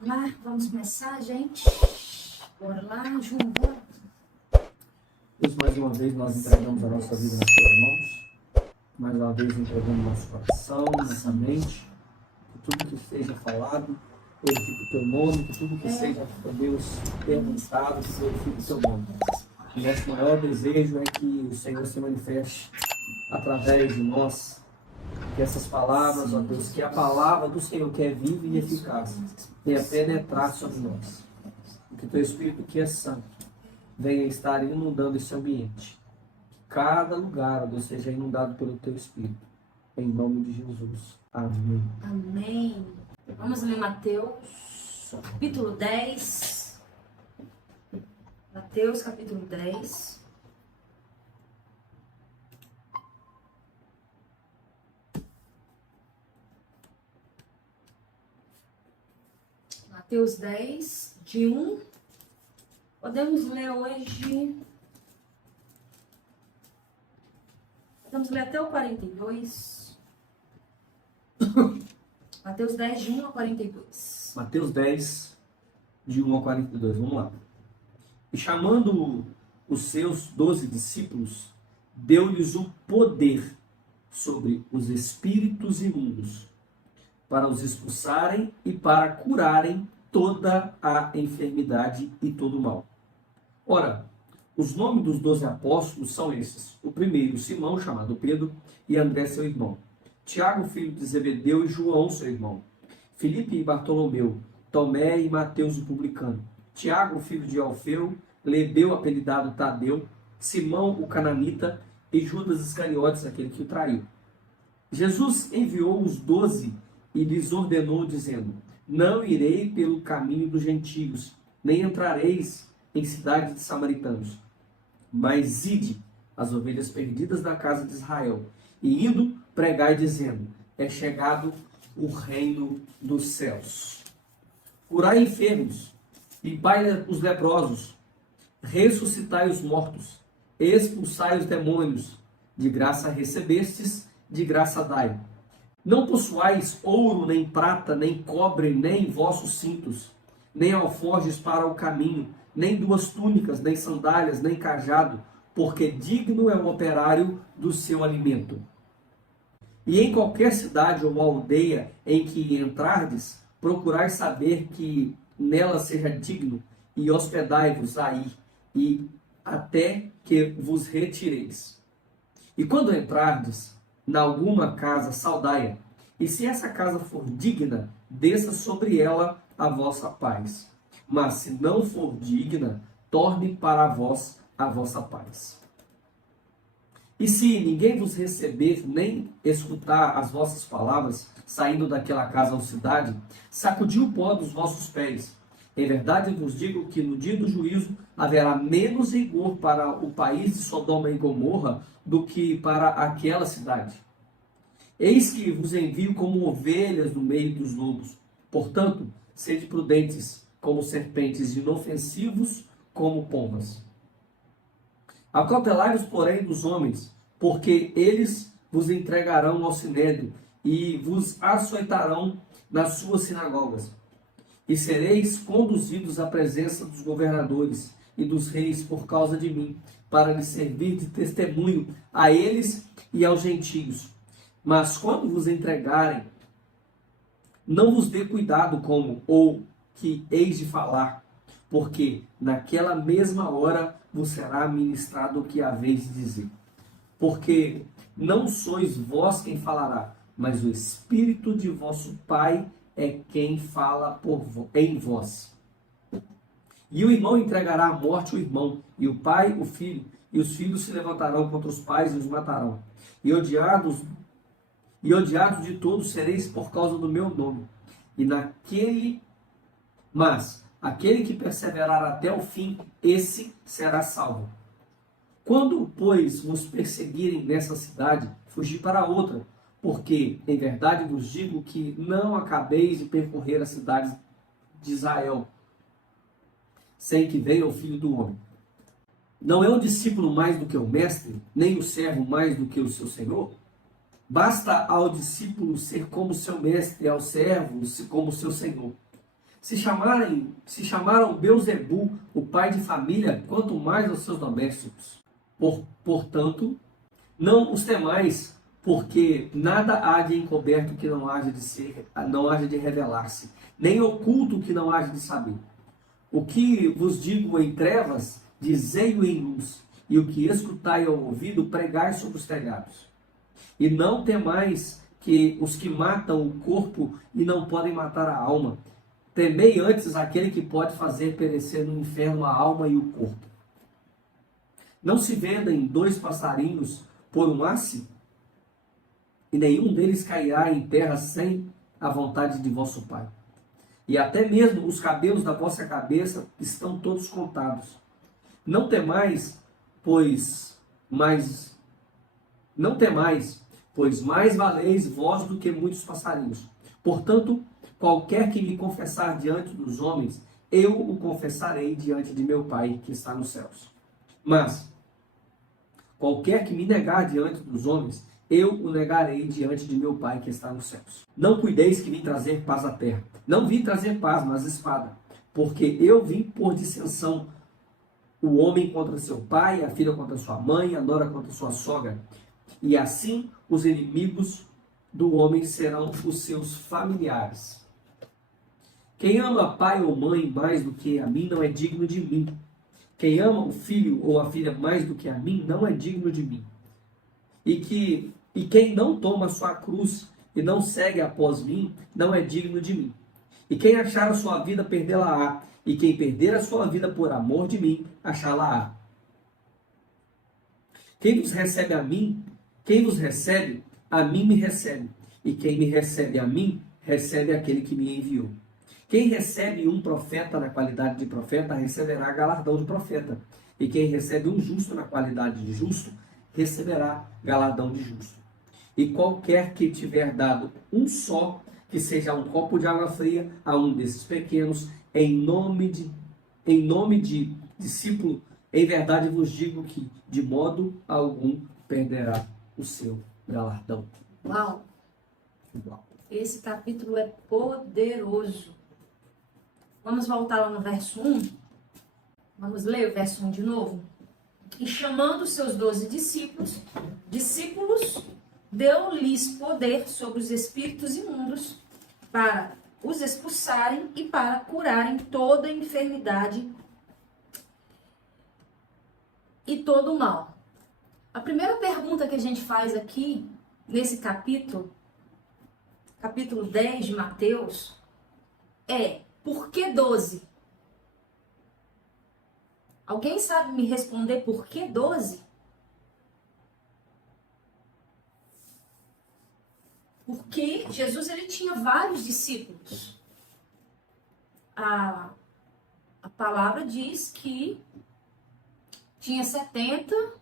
Vamos lá, vamos começar, gente. Bora lá, Ju, bora. Deus, mais uma vez nós entregamos a nossa vida nas tuas mãos. Mais uma vez entregamos nosso coração, nossa mente. Que tudo que esteja falado, glorifique o teu nome. Que tudo que seja, ó Deus, perguntado, glorifique o teu nome. O nosso maior desejo é que o Senhor se manifeste através de nós. Que essas palavras, ó Deus, que a palavra do Senhor, que é viva e eficaz, venha penetrar sobre nós. Que teu Espírito, que é santo, venha estar inundando esse ambiente. Que cada lugar, ó Deus, seja inundado pelo teu Espírito. Em nome de Jesus. Amém. Amém. Vamos ler Mateus, capítulo 10. Mateus, capítulo 10. Mateus 10, de 1. Podemos ler hoje. Podemos ler até o 42. Mateus 10, de 1 a 42. Mateus 10, de 1 a 42. Vamos lá. E chamando os seus 12 discípulos, deu-lhes o poder sobre os espíritos imundos, para os expulsarem e para curarem toda a enfermidade e todo o mal. Ora, os nomes dos 12 apóstolos são esses. O primeiro, Simão, chamado Pedro, e André, seu irmão. Tiago, filho de Zebedeu, e João, seu irmão. Filipe e Bartolomeu. Tomé e Mateus, o publicano. Tiago, filho de Alfeu. Lebeu, apelidado Tadeu. Simão, o cananita. E Judas Iscariotes, aquele que o traiu. Jesus enviou os 12 e lhes ordenou, dizendo: não irei pelo caminho dos gentios, nem entrareis em cidade de samaritanos, mas ide as ovelhas perdidas da casa de Israel, e indo pregai, dizendo: é chegado o reino dos céus. Curai enfermos, limpai os leprosos, ressuscitai os mortos, expulsai os demônios, de graça recebestes, de graça dai. Não possuais ouro, nem prata, nem cobre, nem vossos cintos, nem alforjes para o caminho, nem 2 túnicas, nem sandálias, nem cajado, porque digno é o operário do seu alimento. E em qualquer cidade ou aldeia em que entrardes, procurai saber que nela seja digno, e hospedai-vos aí, e até que vos retireis. E quando entrardes na alguma casa, saudai-a, e se essa casa for digna, desça sobre ela a vossa paz. Mas se não for digna, torne para vós a vossa paz. E se ninguém vos receber, nem escutar as vossas palavras, saindo daquela casa ou cidade, sacudi o pó dos vossos pés. Em verdade vos digo que no dia do juízo haverá menos rigor para o país de Sodoma e Gomorra do que para aquela cidade. Eis que vos envio como ovelhas no meio dos lobos. Portanto, sede prudentes como serpentes e inofensivos como pombas. Acautelai-vos, porém, dos homens, porque eles vos entregarão ao sinédrio e vos açoitarão nas suas sinagogas. E sereis conduzidos à presença dos governadores e dos reis por causa de mim, para lhes servir de testemunho a eles e aos gentios. Mas quando vos entregarem, não vos dê cuidado como ou que eis de falar, porque naquela mesma hora vos será ministrado o que haveis de dizer. Porque não sois vós quem falará, mas o Espírito de vosso Pai é quem fala em vós. E o irmão entregará à morte o irmão, e o pai o filho, e os filhos se levantarão contra os pais e os matarão. E odiados de todos sereis por causa do meu nome. Mas aquele que perseverar até o fim, esse será salvo. Quando, pois, vos perseguirem nessa cidade, fugi para outra, porque, em verdade, vos digo que não acabeis de percorrer as cidades de Israel, sem que venha o Filho do Homem. Não é o discípulo mais do que o mestre, nem o servo mais do que o seu senhor? Basta ao discípulo ser como seu mestre e ao servo como seu senhor. Se chamaram Beelzebu, o pai de família, quanto mais os seus domésticos. Portanto, não os temais, porque nada há de encoberto que não haja de revelar-se, nem oculto que não haja de saber. O que vos digo em trevas, dizei-o em luz, e o que escutai ao ouvido, pregai sobre os telhados. E não temais que os que matam o corpo e não podem matar a alma. Temei antes aquele que pode fazer perecer no inferno a alma e o corpo. Não se vendem 2 passarinhos por um asse? E nenhum deles cairá em terra sem a vontade de vosso Pai. E até mesmo os cabelos da vossa cabeça estão todos contados. Não temais, pois mais valeis vós do que muitos passarinhos. Portanto, qualquer que me confessar diante dos homens, eu o confessarei diante de meu Pai que está nos céus. Mas qualquer que me negar diante dos homens, eu o negarei diante de meu Pai que está nos céus. Não cuideis que vim trazer paz à terra. Não vim trazer paz, mas espada. Porque eu vim pôr dissensão o homem contra seu pai, a filha contra sua mãe, a nora contra sua sogra. E assim os inimigos do homem serão os seus familiares. Quem ama pai ou mãe mais do que a mim não é digno de mim. Quem ama o filho ou a filha mais do que a mim não é digno de mim. E quem não toma sua cruz e não segue após mim não é digno de mim. E quem achar a sua vida, perdê-la-á. E quem perder a sua vida por amor de mim, achá-la-á. Quem vos recebe, a mim me recebe. E quem me recebe a mim, recebe aquele que me enviou. Quem recebe um profeta na qualidade de profeta, receberá galardão de profeta. E quem recebe um justo na qualidade de justo, receberá galardão de justo. E qualquer que tiver dado um só, que seja um copo de água fria, a um desses pequenos, em nome de discípulo, em verdade vos digo que, de modo algum, perderá o seu galardão. Uau! Uau. Esse capítulo é poderoso. Vamos voltar lá no verso 1. Vamos ler o verso 1 de novo. E chamando os seus 12 discípulos, deu-lhes poder sobre os espíritos imundos para os expulsarem e para curarem toda enfermidade e todo o mal. A primeira pergunta que a gente faz aqui, nesse capítulo 10 de Mateus, é: por que 12? Alguém sabe me responder por que 12? Porque Jesus ele tinha vários discípulos. A palavra diz que tinha 70,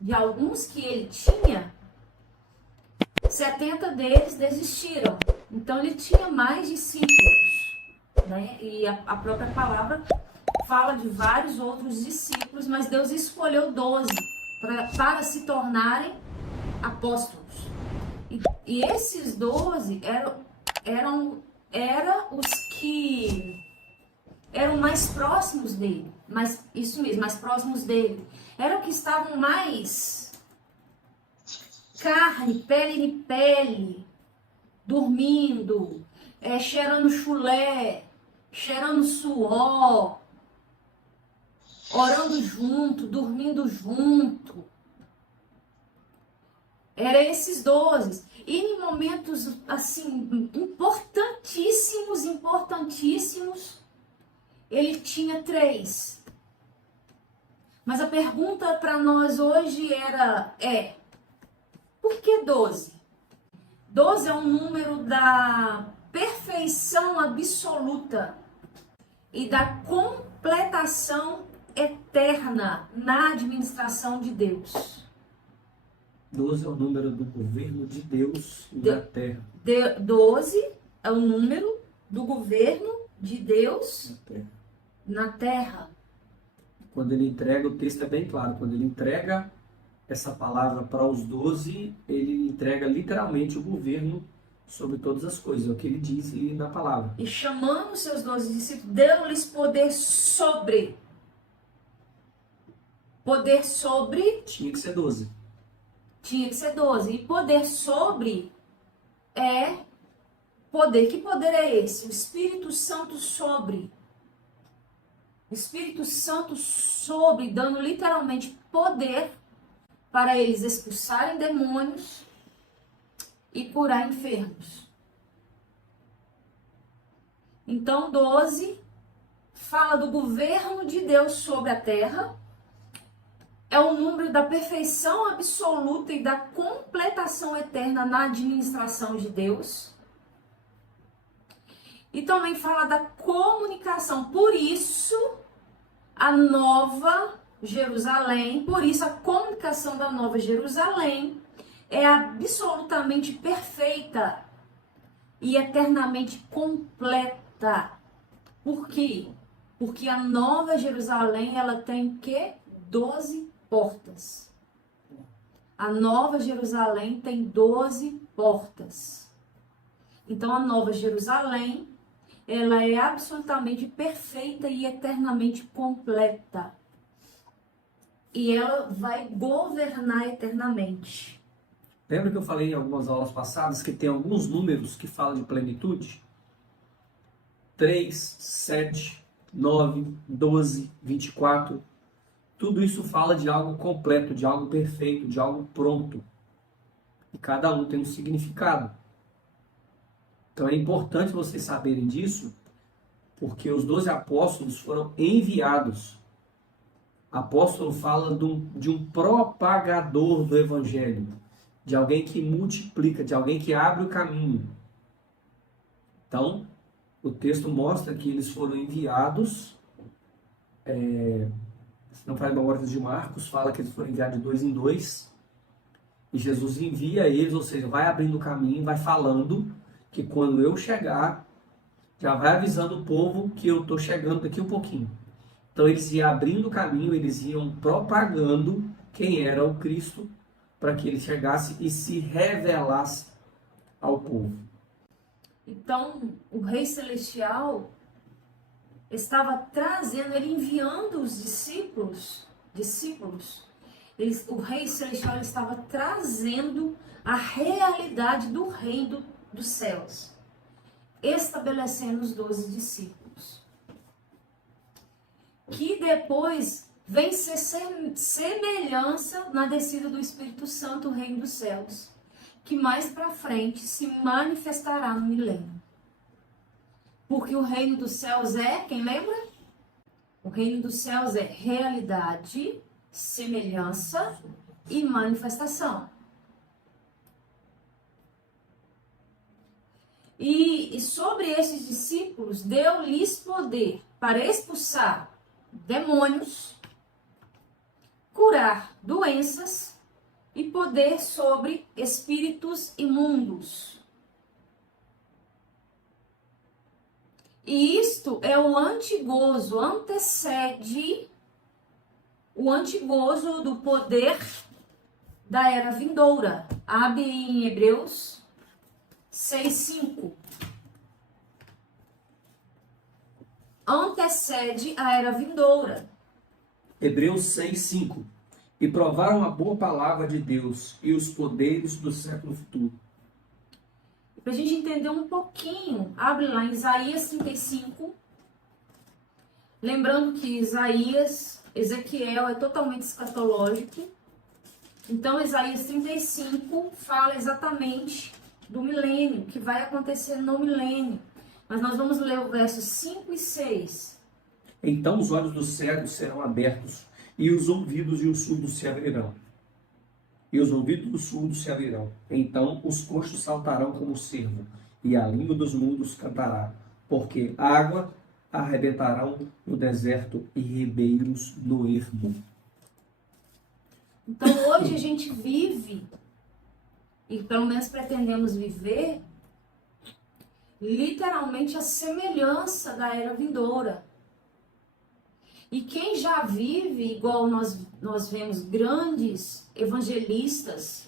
de alguns que ele tinha, 70 deles desistiram. Então ele tinha mais discípulos, né? E a própria palavra fala de vários outros discípulos, mas Deus escolheu 12 para se tornarem apóstolos. E esses 12 eram os que eram mais próximos dele. Isso mesmo, mais próximos dele. Eram que estavam mais carne, pele em pele, dormindo, cheirando chulé, cheirando suor, orando junto, dormindo junto. Eram esses 12. E em momentos, assim, importantíssimos, ele tinha 3. Mas a pergunta para nós hoje é, por que 12? 12 é um número da perfeição absoluta e da completação eterna na administração de Deus. 12 é o número do governo de Deus na terra. 12 é o número do governo de Deus na terra. Quando ele entrega, o texto é bem claro, quando ele entrega essa palavra para os 12, ele entrega literalmente o governo sobre todas as coisas. É o que ele diz ali na palavra. E chamando os seus 12 discípulos, deu-lhes poder sobre. Poder sobre. Tinha que ser 12. Tinha que ser 12. E poder sobre é poder. Que poder é esse? O Espírito Santo sobre. O Espírito Santo sobre, dando literalmente poder para eles expulsarem demônios e curar enfermos. Então, 12 fala do governo de Deus sobre a terra. É o número da perfeição absoluta e da completação eterna na administração de Deus. E também fala da comunicação. Por isso, a Nova Jerusalém, por isso a comunicação da Nova Jerusalém é absolutamente perfeita e eternamente completa. Por quê? Porque a Nova Jerusalém, ela tem o quê? 12 portas. A Nova Jerusalém tem 12 portas. Então a Nova Jerusalém, ela é absolutamente perfeita e eternamente completa. E ela vai governar eternamente. Lembra que eu falei em algumas aulas passadas que tem alguns números que falam de plenitude? 3, 7, 9, 12, 24. Tudo isso fala de algo completo, de algo perfeito, de algo pronto. E cada um tem um significado. Então é importante vocês saberem disso, porque os 12 apóstolos foram enviados. Apóstolo fala de um propagador do evangelho, de alguém que multiplica, de alguém que abre o caminho. Então, o texto mostra que eles foram enviados, se não faz memória de Marcos, fala que eles foram enviados de 2 em 2, e Jesus envia eles, ou seja, vai abrindo o caminho, vai falando que quando eu chegar, já vai avisando o povo que eu estou chegando daqui um pouquinho. Então eles iam abrindo o caminho, eles iam propagando quem era o Cristo, para que ele chegasse e se revelasse ao povo. Então, o Rei Celestial estava trazendo, ele enviando os discípulos, o Rei Celestial estava trazendo a realidade do reino dos céus, estabelecendo os 12 discípulos, que depois vem ser semelhança na descida do Espírito Santo, o reino dos céus, que mais para frente se manifestará no milênio. Porque o reino dos céus é, quem lembra? O reino dos céus é realidade, semelhança e manifestação. E sobre esses discípulos, deu-lhes poder para expulsar demônios, curar doenças e poder sobre espíritos imundos. E isto é o antigozo, antecede o antigozo do poder da era vindoura. Abre em Hebreus 6:5. Antecede a era vindoura. Hebreus 6:5. E provaram a boa palavra de Deus e os poderes do século futuro. Para a gente entender um pouquinho, abre lá em Isaías 35. Lembrando que Ezequiel é totalmente escatológico. Então, Isaías 35 fala exatamente do milênio, que vai acontecer no milênio. Mas nós vamos ler o versos 5 e 6. Então os olhos dos cegos serão abertos, e os ouvidos e os surdos se abrirão. E os ouvidos dos surdos se abrirão. Então os coxos saltarão como cervo, e a língua dos mudos cantará, porque água arrebentarão no deserto e ribeiros no ermo. Então hoje a gente vive, e pelo menos pretendemos viver, literalmente a semelhança da era vindoura. E quem já vive, igual nós vemos grandes evangelistas,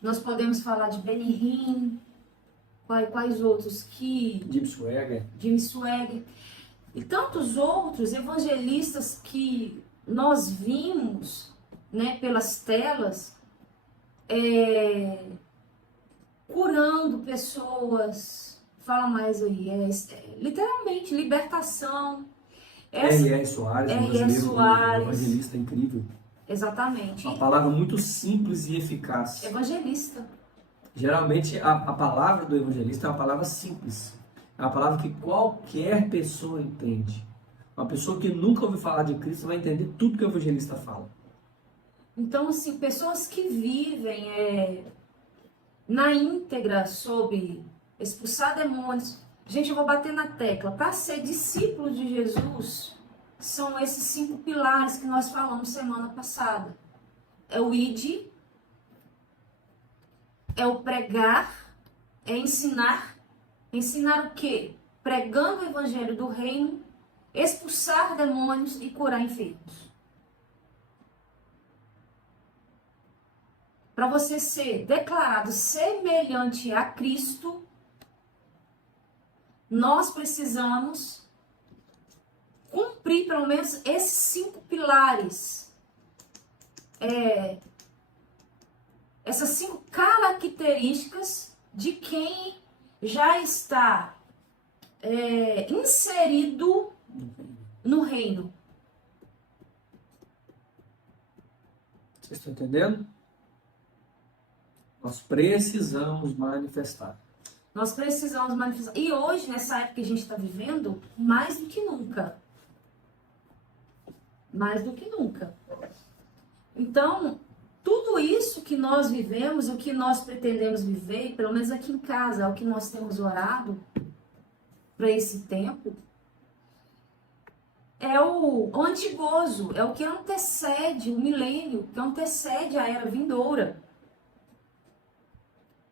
nós podemos falar de Benny Hinn, quais outros que... Jim Swagger. Jim Swagger. E tantos outros evangelistas que nós vimos, né, pelas telas, curando pessoas. Fala mais aí. Literalmente, libertação. R.R. Soares, um R.R. brasileiro, um Soares. evangelista incrível. Exatamente. Uma palavra muito simples e eficaz. Evangelista. Geralmente, a palavra do evangelista é uma palavra simples. É uma palavra que qualquer pessoa entende. Uma pessoa que nunca ouviu falar de Cristo vai entender tudo que o evangelista fala. Então, assim, pessoas que vivem na íntegra sobre expulsar demônios. Gente, eu vou bater na tecla. Para ser discípulo de Jesus, são esses 5 pilares que nós falamos semana passada. É o id, é o pregar, é ensinar. Ensinar o quê? Pregando o evangelho do reino, expulsar demônios e curar enfermos. Para você ser declarado semelhante a Cristo, nós precisamos cumprir pelo menos esses 5 pilares. Essas 5 características de quem já está inserido no reino. Vocês estão entendendo? Nós precisamos manifestar. Nós precisamos manifestar. E hoje, nessa época que a gente está vivendo, mais do que nunca. Mais do que nunca. Então, tudo isso que nós vivemos, o que nós pretendemos viver, pelo menos aqui em casa, é o que nós temos orado para esse tempo, é o antigozo, é o que antecede o milênio, que antecede a era vindoura.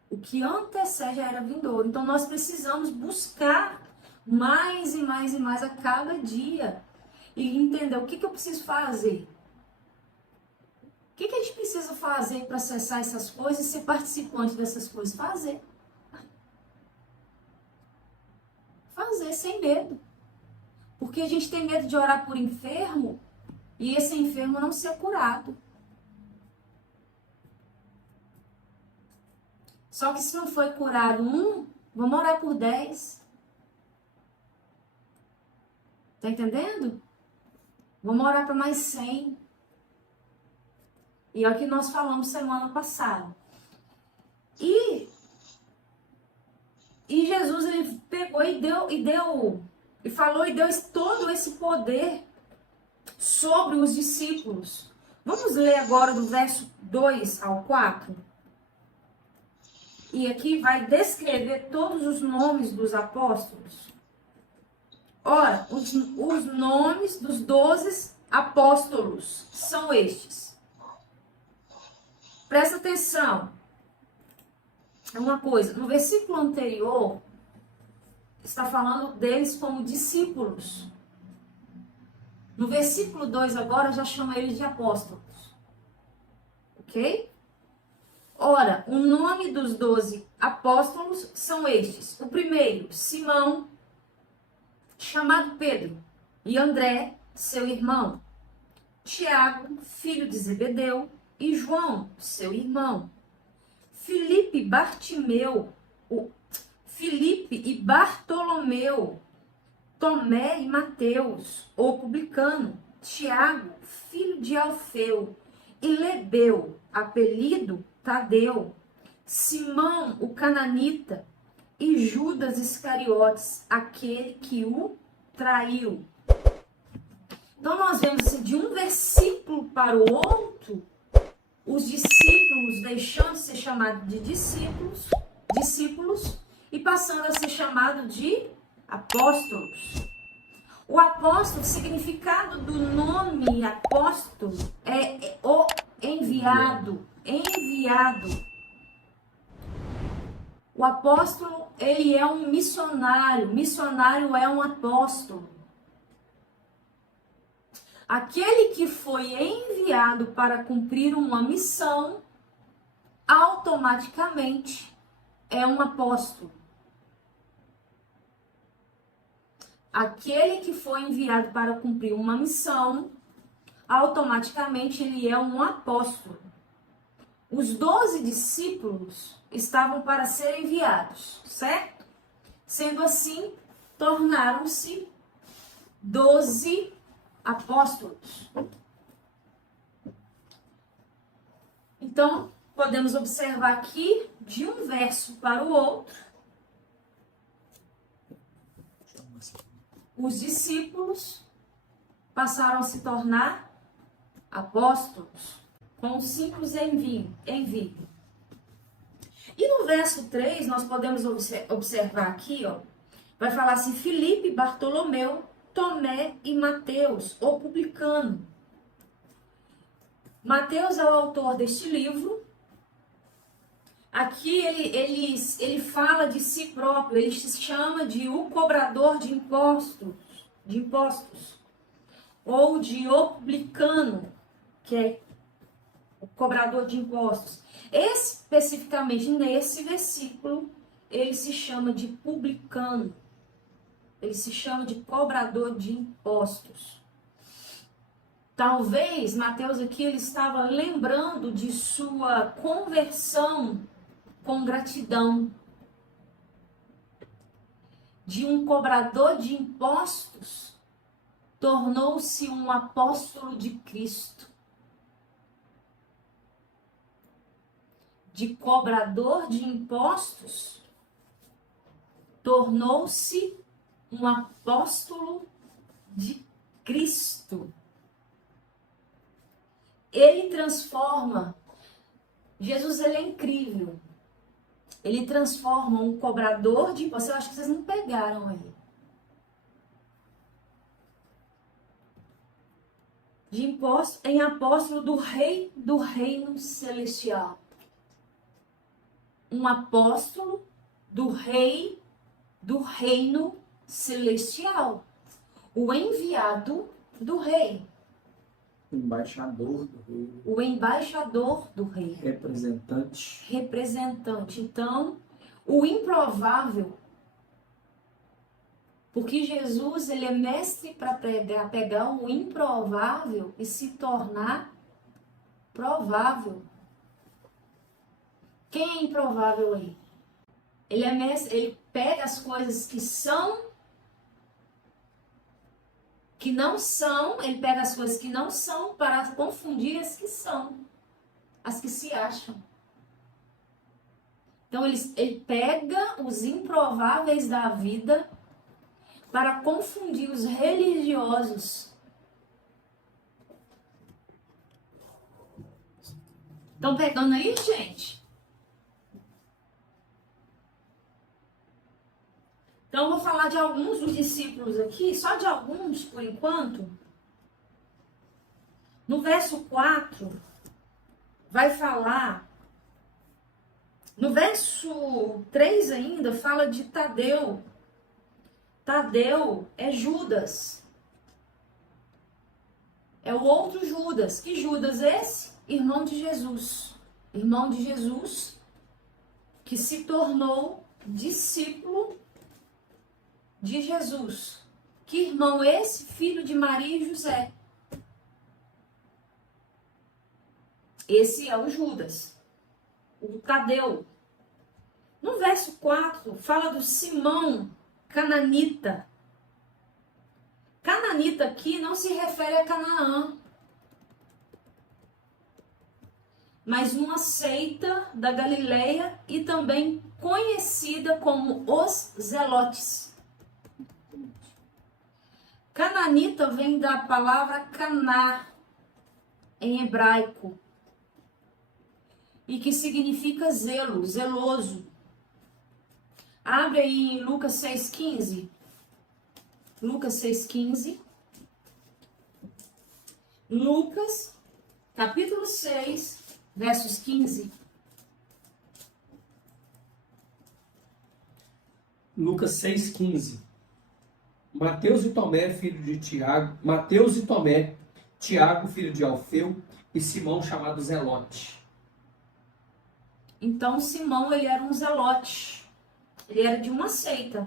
O que antecede a era vindoura. Então nós precisamos buscar mais e mais e mais a cada dia e entender o que eu preciso fazer. O que a gente precisa fazer para acessar essas coisas e ser participante dessas coisas? Fazer. Fazer sem medo. Porque a gente tem medo de orar por enfermo e esse enfermo não ser curado. Só que se não foi curado vamos orar por 10. Tá entendendo? Vamos orar para mais 100. E é o que nós falamos semana passada. E Jesus, ele pegou e falou e deu todo esse poder sobre os discípulos. Vamos ler agora do verso 2 ao 4. E aqui vai descrever todos os nomes dos apóstolos. Ora, os nomes dos 12 apóstolos são estes. Presta atenção. É uma coisa, no versículo anterior, está falando deles como discípulos. No versículo 2 agora, já chama eles de apóstolos. Ok? Ora, o nome dos 12 apóstolos são estes. O primeiro, Simão, chamado Pedro, e André, seu irmão. Tiago, filho de Zebedeu, e João, seu irmão. Filipe e Bartolomeu, Tomé e Mateus, o publicano, Tiago, filho de Alfeu, e Lebeu, apelido Tadeu, Simão, o cananita, e Judas Iscariotes, aquele que o traiu. Então nós vemos assim, de um versículo para o outro, os discípulos deixando de ser chamados de discípulos e passando a ser chamados de apóstolos. O apóstolo, o significado do nome apóstolo é o enviado. O apóstolo, ele é um missionário. Missionário é um apóstolo. Aquele que foi enviado para cumprir uma missão, automaticamente é um apóstolo. aquele que foi enviado para cumprir uma missão, automaticamente ele é um apóstolo. Os 12 discípulos estavam para serem enviados, certo? Sendo assim, tornaram-se 12 apóstolos. Então, podemos observar aqui, de um verso para o outro, os discípulos passaram a se tornar apóstolos, com um simples envio. E no verso 3, nós podemos observar aqui, ó, vai falar assim, Filipe, Bartolomeu, Tomé e Mateus, o publicano. Mateus é o autor deste livro. Aqui ele fala de si próprio, ele se chama de o cobrador de impostos, ou de o publicano, que é o cobrador de impostos. Especificamente nesse versículo, ele se chama de publicano, ele se chama de cobrador de impostos. Talvez Mateus aqui ele estava lembrando de sua conversão com gratidão, de um cobrador de impostos, tornou-se um apóstolo de Cristo. De cobrador de impostos, tornou-se um apóstolo de Cristo. Ele transforma, Jesus ele é incrível, ele transforma um cobrador de impostos, eu acho que vocês não pegaram aí, de impostos em apóstolo do rei do reino celestial. Um apóstolo do rei do reino celestial, o enviado do rei. Embaixador do rei. O embaixador do rei. Representante. Então, o improvável, porque Jesus ele é mestre para pegar o improvável e se tornar provável. Quem é improvável aí? Ele é mestre, ele pega as coisas que não são, ele pega as coisas que não são para confundir as que são, as que se acham. Então ele pega os improváveis da vida para confundir os religiosos. Estão pegando aí, gente? Então, eu vou falar de alguns dos discípulos aqui, só de alguns por enquanto. No verso 4, vai falar. No verso 3 ainda, fala de Tadeu. Tadeu é Judas. É o outro Judas. Que Judas é esse? Irmão de Jesus. Irmão de Jesus, que se tornou discípulo de Jesus. Que irmão esse? Filho de Maria e José. Esse é o Judas, o Tadeu. No verso 4, fala do Simão cananita. Cananita aqui não se refere a Canaã, mas uma seita da Galileia e também conhecida como os Zelotes. Cananita vem da palavra caná, em hebraico, e que significa zelo, zeloso. Abre aí em Lucas 6,15. Lucas 6,15. Lucas, capítulo 6, versos 15. Lucas 6,15. Mateus e Tomé, filho de Tiago. Mateus e Tomé, Tiago, filho de Alfeu, e Simão, chamado Zelote. Então, Simão, ele era um zelote. Ele era de uma seita.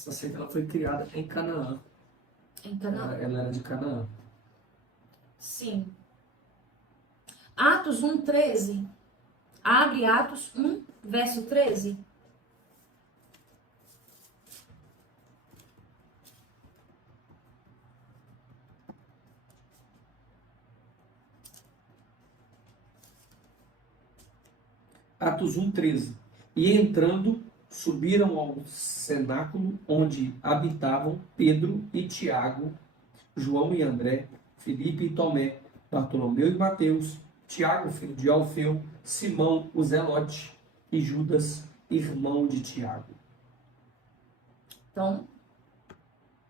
Essa seita ela foi criada em Canaã. Em Canaã. Ela era de Canaã. Sim. Atos 1:13. Abre Atos 1, verso 13. Atos 1:13. E entrando, subiram ao cenáculo onde habitavam Pedro e Tiago, João e André, Filipe e Tomé, Bartolomeu e Mateus, Tiago, filho de Alfeu, Simão, o Zelote, e Judas, irmão de Tiago. Então,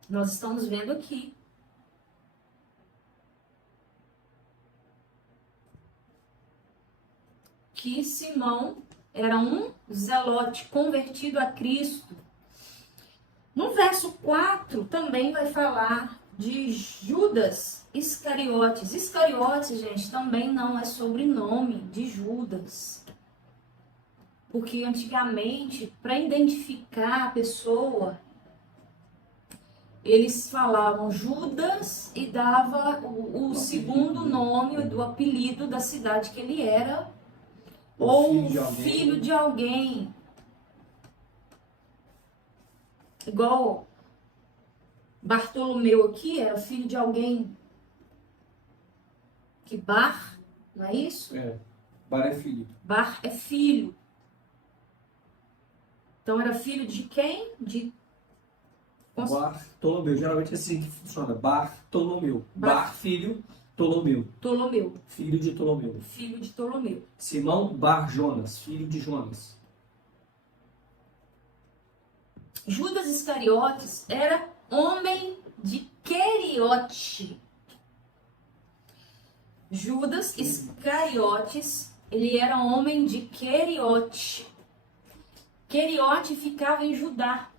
nós estamos vendo aqui que Simão era um zelote convertido a Cristo. No verso 4 também vai falar de Judas Iscariotes. Iscariotes, gente, também não é sobrenome de Judas. Porque antigamente, para identificar a pessoa, eles falavam Judas e dava o segundo nome do apelido da cidade que ele era, ou filho de alguém. Igual Bartolomeu aqui era filho de alguém. Que Bar, não é isso? Bar é filho. Bar é filho. Então era filho de quem? De Bartolomeu. Geralmente é assim que funciona. Bartolomeu. Bar, filho, Ptolomeu. Ptolomeu. Filho de Ptolomeu. Filho de Ptolomeu. Simão Bar Jonas, filho de Jonas. Judas Iscariotes era homem de Queriote. Judas Iscariotes, ele era homem de Queriote. Queriote ficava em Judá.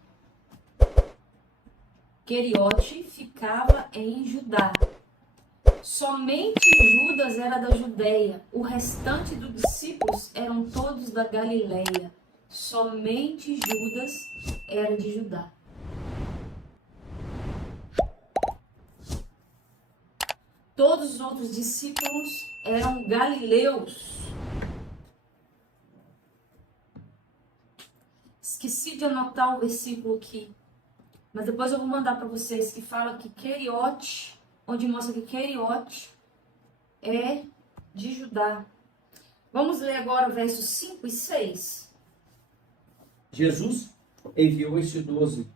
Queriote ficava em Judá. Somente Judas era da Judéia. O restante dos discípulos eram todos da Galileia. Somente Judas era de Judá. Todos os outros discípulos eram galileus. Esqueci de anotar o versículo aqui, mas depois eu vou mandar para vocês, que fala que Queriote, onde mostra que Queriote é de Judá. Vamos ler agora versos 5 e 6. Jesus enviou estes 12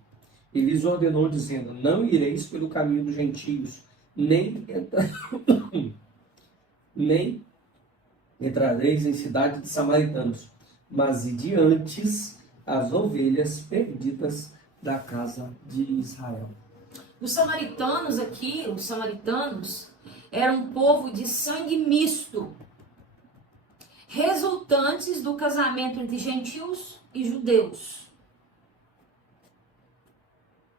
e lhes ordenou, dizendo: não ireis pelo caminho dos gentios, nem entrareis em cidade de samaritanos, mas ide antes as ovelhas perdidas da casa de Israel. Os samaritanos aqui, os samaritanos, eram um povo de sangue misto, resultantes do casamento entre gentios e judeus.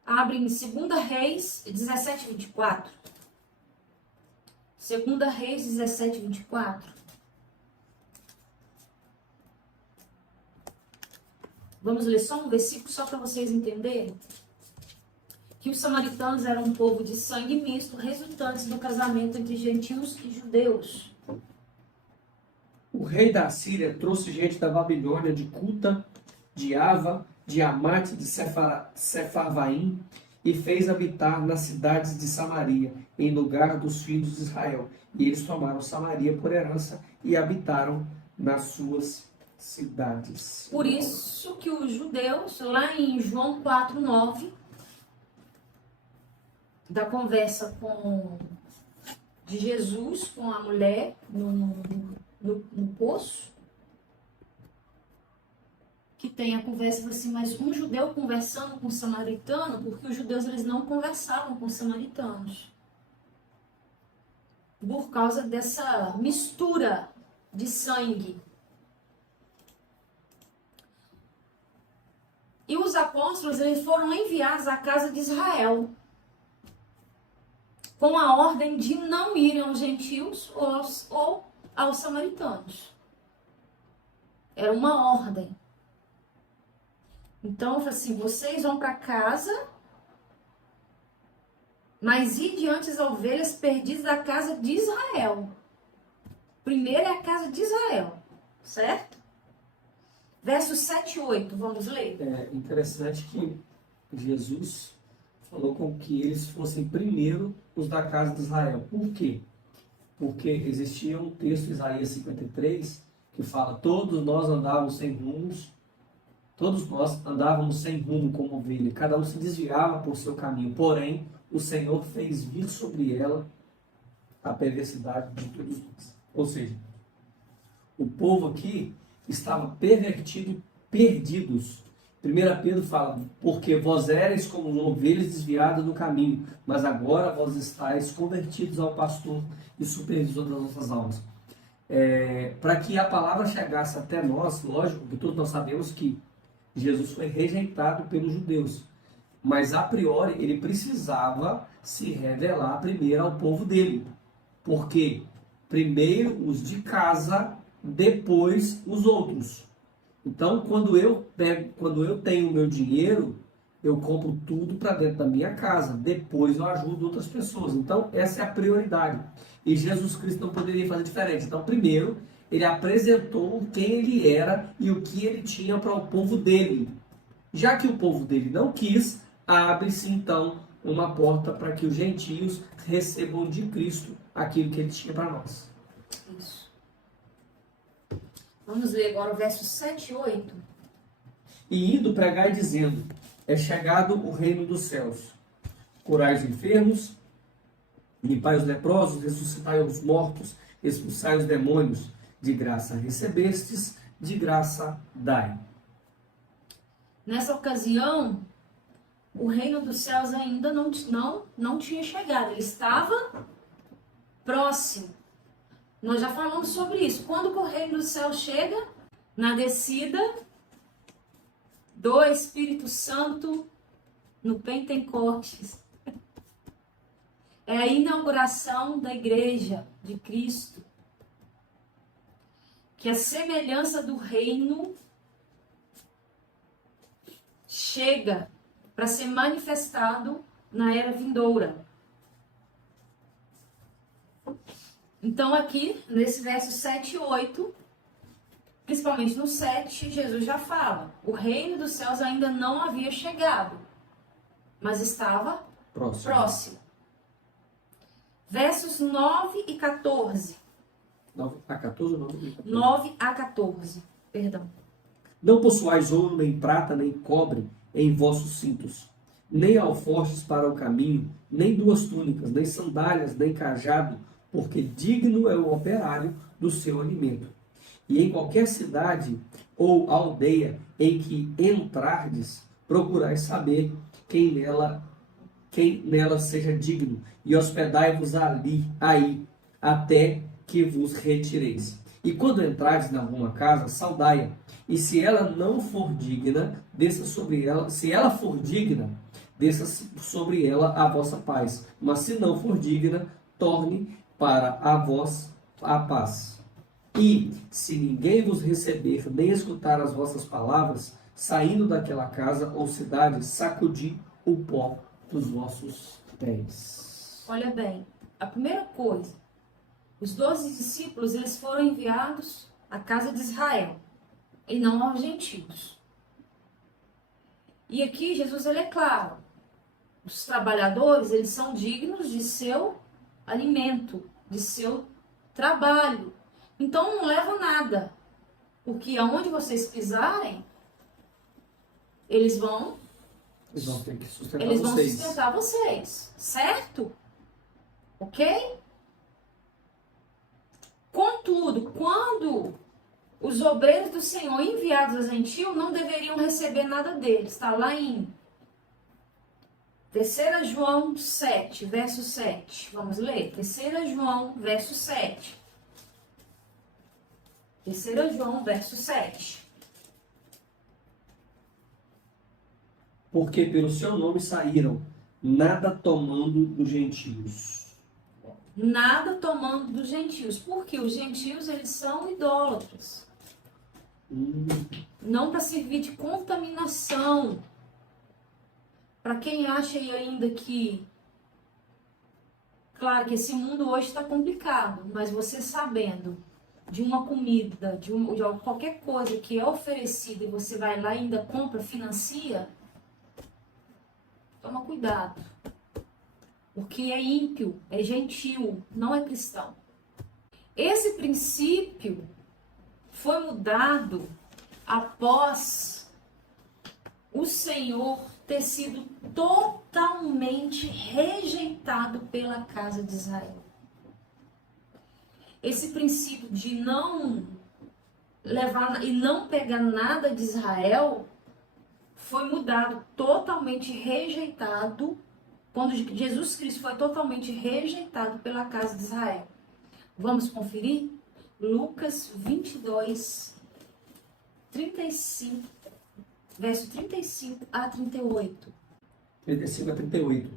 Abre em 2 Reis 17, 24. 2 Reis 17, 24. Vamos ler só um versículo, só para vocês entenderem. Que os samaritanos eram um povo de sangue misto, resultantes do casamento entre gentios e judeus. O rei da Síria trouxe gente da Babilônia, de Cuta, de Ava, de Amate, de Sefarvaim, e fez habitar nas cidades de Samaria, em lugar dos filhos de Israel. E eles tomaram Samaria por herança e habitaram nas suas cidades. Por isso que os judeus, lá em João 4:9, da conversa de Jesus com a mulher no poço, que tem a conversa assim, mas um judeu conversando com um samaritano, porque os judeus eles não conversavam com os samaritanos, por causa dessa mistura de sangue. E os apóstolos eles foram enviados à casa de Israel, com a ordem de não irem aos gentios ou aos samaritanos. Era uma ordem. Então, eu falei assim, vocês vão para casa, mas ide diante as ovelhas perdidas da casa de Israel. Primeiro é a casa de Israel, certo? Versos 7 e 8, vamos ler? É interessante que Jesus falou com que eles fossem primeiro os da casa de Israel. Por quê? Porque existia um texto, Isaías 53, que fala: todos nós andávamos sem rumos, todos nós andávamos sem rumo como ovelha, cada um se desviava por seu caminho, porém o Senhor fez vir sobre ela a perversidade de todos nós. Ou seja, o povo aqui estava pervertido, perdidos. 1 Pedro fala: porque vós éreis como ovelhas desviadas do caminho, mas agora vós estáis convertidos ao pastor e supervisor das nossas almas. Para que a palavra chegasse até nós, lógico que todos nós sabemos que Jesus foi rejeitado pelos judeus, mas a priori ele precisava se revelar primeiro ao povo dele, porque primeiro os de casa, depois os outros. Então, quando eu tenho o meu dinheiro, eu compro tudo para dentro da minha casa. Depois eu ajudo outras pessoas. Então, essa é a prioridade. E Jesus Cristo não poderia fazer diferente. Então, primeiro, ele apresentou quem ele era e o que ele tinha para o povo dele. Já que o povo dele não quis, abre-se então uma porta para que os gentios recebam de Cristo aquilo que ele tinha para nós. Isso. Vamos ler agora o verso 7 e 8. E indo pregai dizendo: é chegado o reino dos céus. Curai os enfermos, limpai os leprosos, ressuscitai os mortos, expulsai os demônios. De graça recebestes, de graça dai. Nessa ocasião, o reino dos céus ainda não tinha chegado. Ele estava próximo. Nós já falamos sobre isso. Quando que o reino dos céus chega? Na descida do Espírito Santo no Pentecostes. É a inauguração da igreja de Cristo. Que a semelhança do reino chega para ser manifestado na era vindoura. Então aqui, nesse verso 7 e 8, principalmente no 7, Jesus já fala: o reino dos céus ainda não havia chegado, mas estava próximo. Versos 9 e 14. 9 a 14 ou 9 a 14? 9 a 14, perdão. Não possuais ouro, nem prata, nem cobre em vossos cintos, nem alforjes para o caminho, nem 2 túnicas, nem sandálias, nem cajado, porque digno é o operário do seu alimento. E em qualquer cidade ou aldeia em que entrardes, procurai saber quem nela seja digno, e hospedai-vos aí, até que vos retireis. E quando entrardes em alguma casa, saudai-a, e se ela não for digna, desça sobre ela, se ela for digna, desça sobre ela a vossa paz, mas se não for digna, torne para a vós a paz. E se ninguém vos receber, nem escutar as vossas palavras, saindo daquela casa ou cidade, sacudi o pó dos vossos pés. Olha bem, a primeira coisa, os 12 discípulos, eles foram enviados à casa de Israel, e não aos gentios. E aqui Jesus, ele é claro, os trabalhadores, eles são dignos de seu alimento, de seu trabalho. Então não leva nada, porque aonde vocês pisarem, eles vão ter que sustentar vocês, certo? Ok? Contudo, quando os obreiros do Senhor enviados aos gentios não deveriam receber nada deles. Está lá em 3 João 7, verso 7. Vamos ler? 3 João, verso 7. 3 João, verso 7. Porque pelo seu nome saíram, nada tomando dos gentios. Nada tomando dos gentios. Porque os gentios, eles são idólatras. Não para servir de contaminação. Para quem acha aí ainda que... Claro que esse mundo hoje está complicado, mas você sabendo de uma comida, de qualquer coisa que é oferecida e você vai lá e ainda compra, financia, toma cuidado. Porque é ímpio, é gentil, não é cristão. Esse princípio foi mudado após o Senhor ter sido totalmente rejeitado pela casa de Israel. Esse princípio de não levar e não pegar nada de Israel foi mudado, totalmente rejeitado, quando Jesus Cristo foi totalmente rejeitado pela casa de Israel. Vamos conferir? Lucas 22, 35, verso 35 a 38. 35 a 38.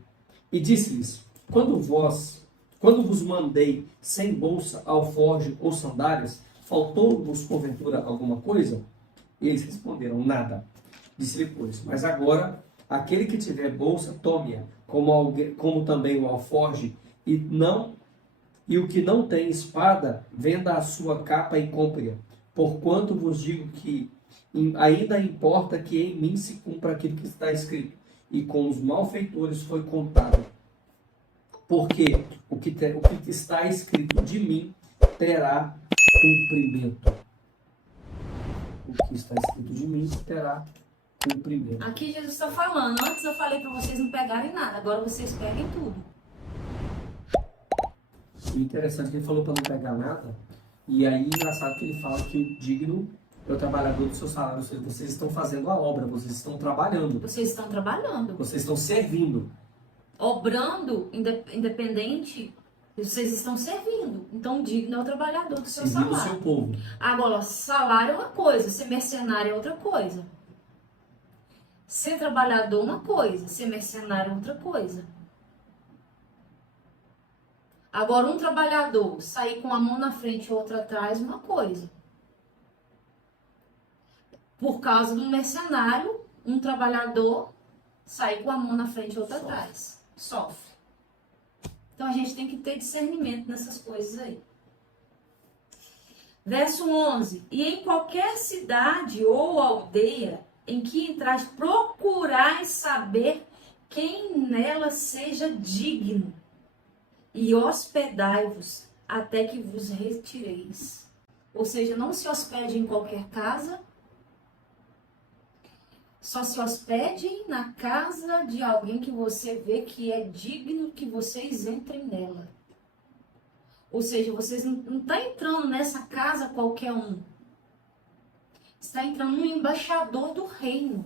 E disse-lhes, quando vos mandei sem bolsa, alforje ou sandálias, faltou-vos porventura alguma coisa? E eles responderam, nada. Disse-lhe, pois, mas agora, aquele que tiver bolsa, tome-a, como também o alforje, e o que não tem espada, venda a sua capa e compre-a. Porquanto vos digo que ainda importa que em mim se cumpra aquilo que está escrito, e com os malfeitores foi contado. Porque o que está escrito de mim terá cumprimento. O que está escrito de mim terá cumprimento. Aqui Jesus está falando, antes eu falei para vocês não pegarem nada, agora vocês peguem tudo. O interessante é que ele falou para não pegar nada, e aí engraçado que ele fala que o digno é o trabalhador do seu salário, ou seja, vocês estão fazendo a obra, vocês estão trabalhando. Vocês estão trabalhando. Vocês estão servindo. Obrando, independente, vocês estão servindo. Então, digno é o trabalhador do seu servindo salário. o seu povo. Agora, salário é uma coisa, ser mercenário é outra coisa. Ser trabalhador é uma coisa, ser mercenário é outra coisa. Agora, um trabalhador sair com a mão na frente e outra atrás é uma coisa. Por causa do mercenário, um trabalhador sair com a mão na frente e outra atrás. Sofre. Então, a gente tem que ter discernimento nessas coisas aí. Verso 11. E em qualquer cidade ou aldeia em que entrais, procurai saber quem nela seja digno, e hospedai-vos até que vos retireis. Ou seja, não se hospede em qualquer casa, só se hospede na casa de alguém que você vê que é digno que vocês entrem nela. Ou seja, vocês não estão entrando nessa casa qualquer um. Está entrando um embaixador do reino.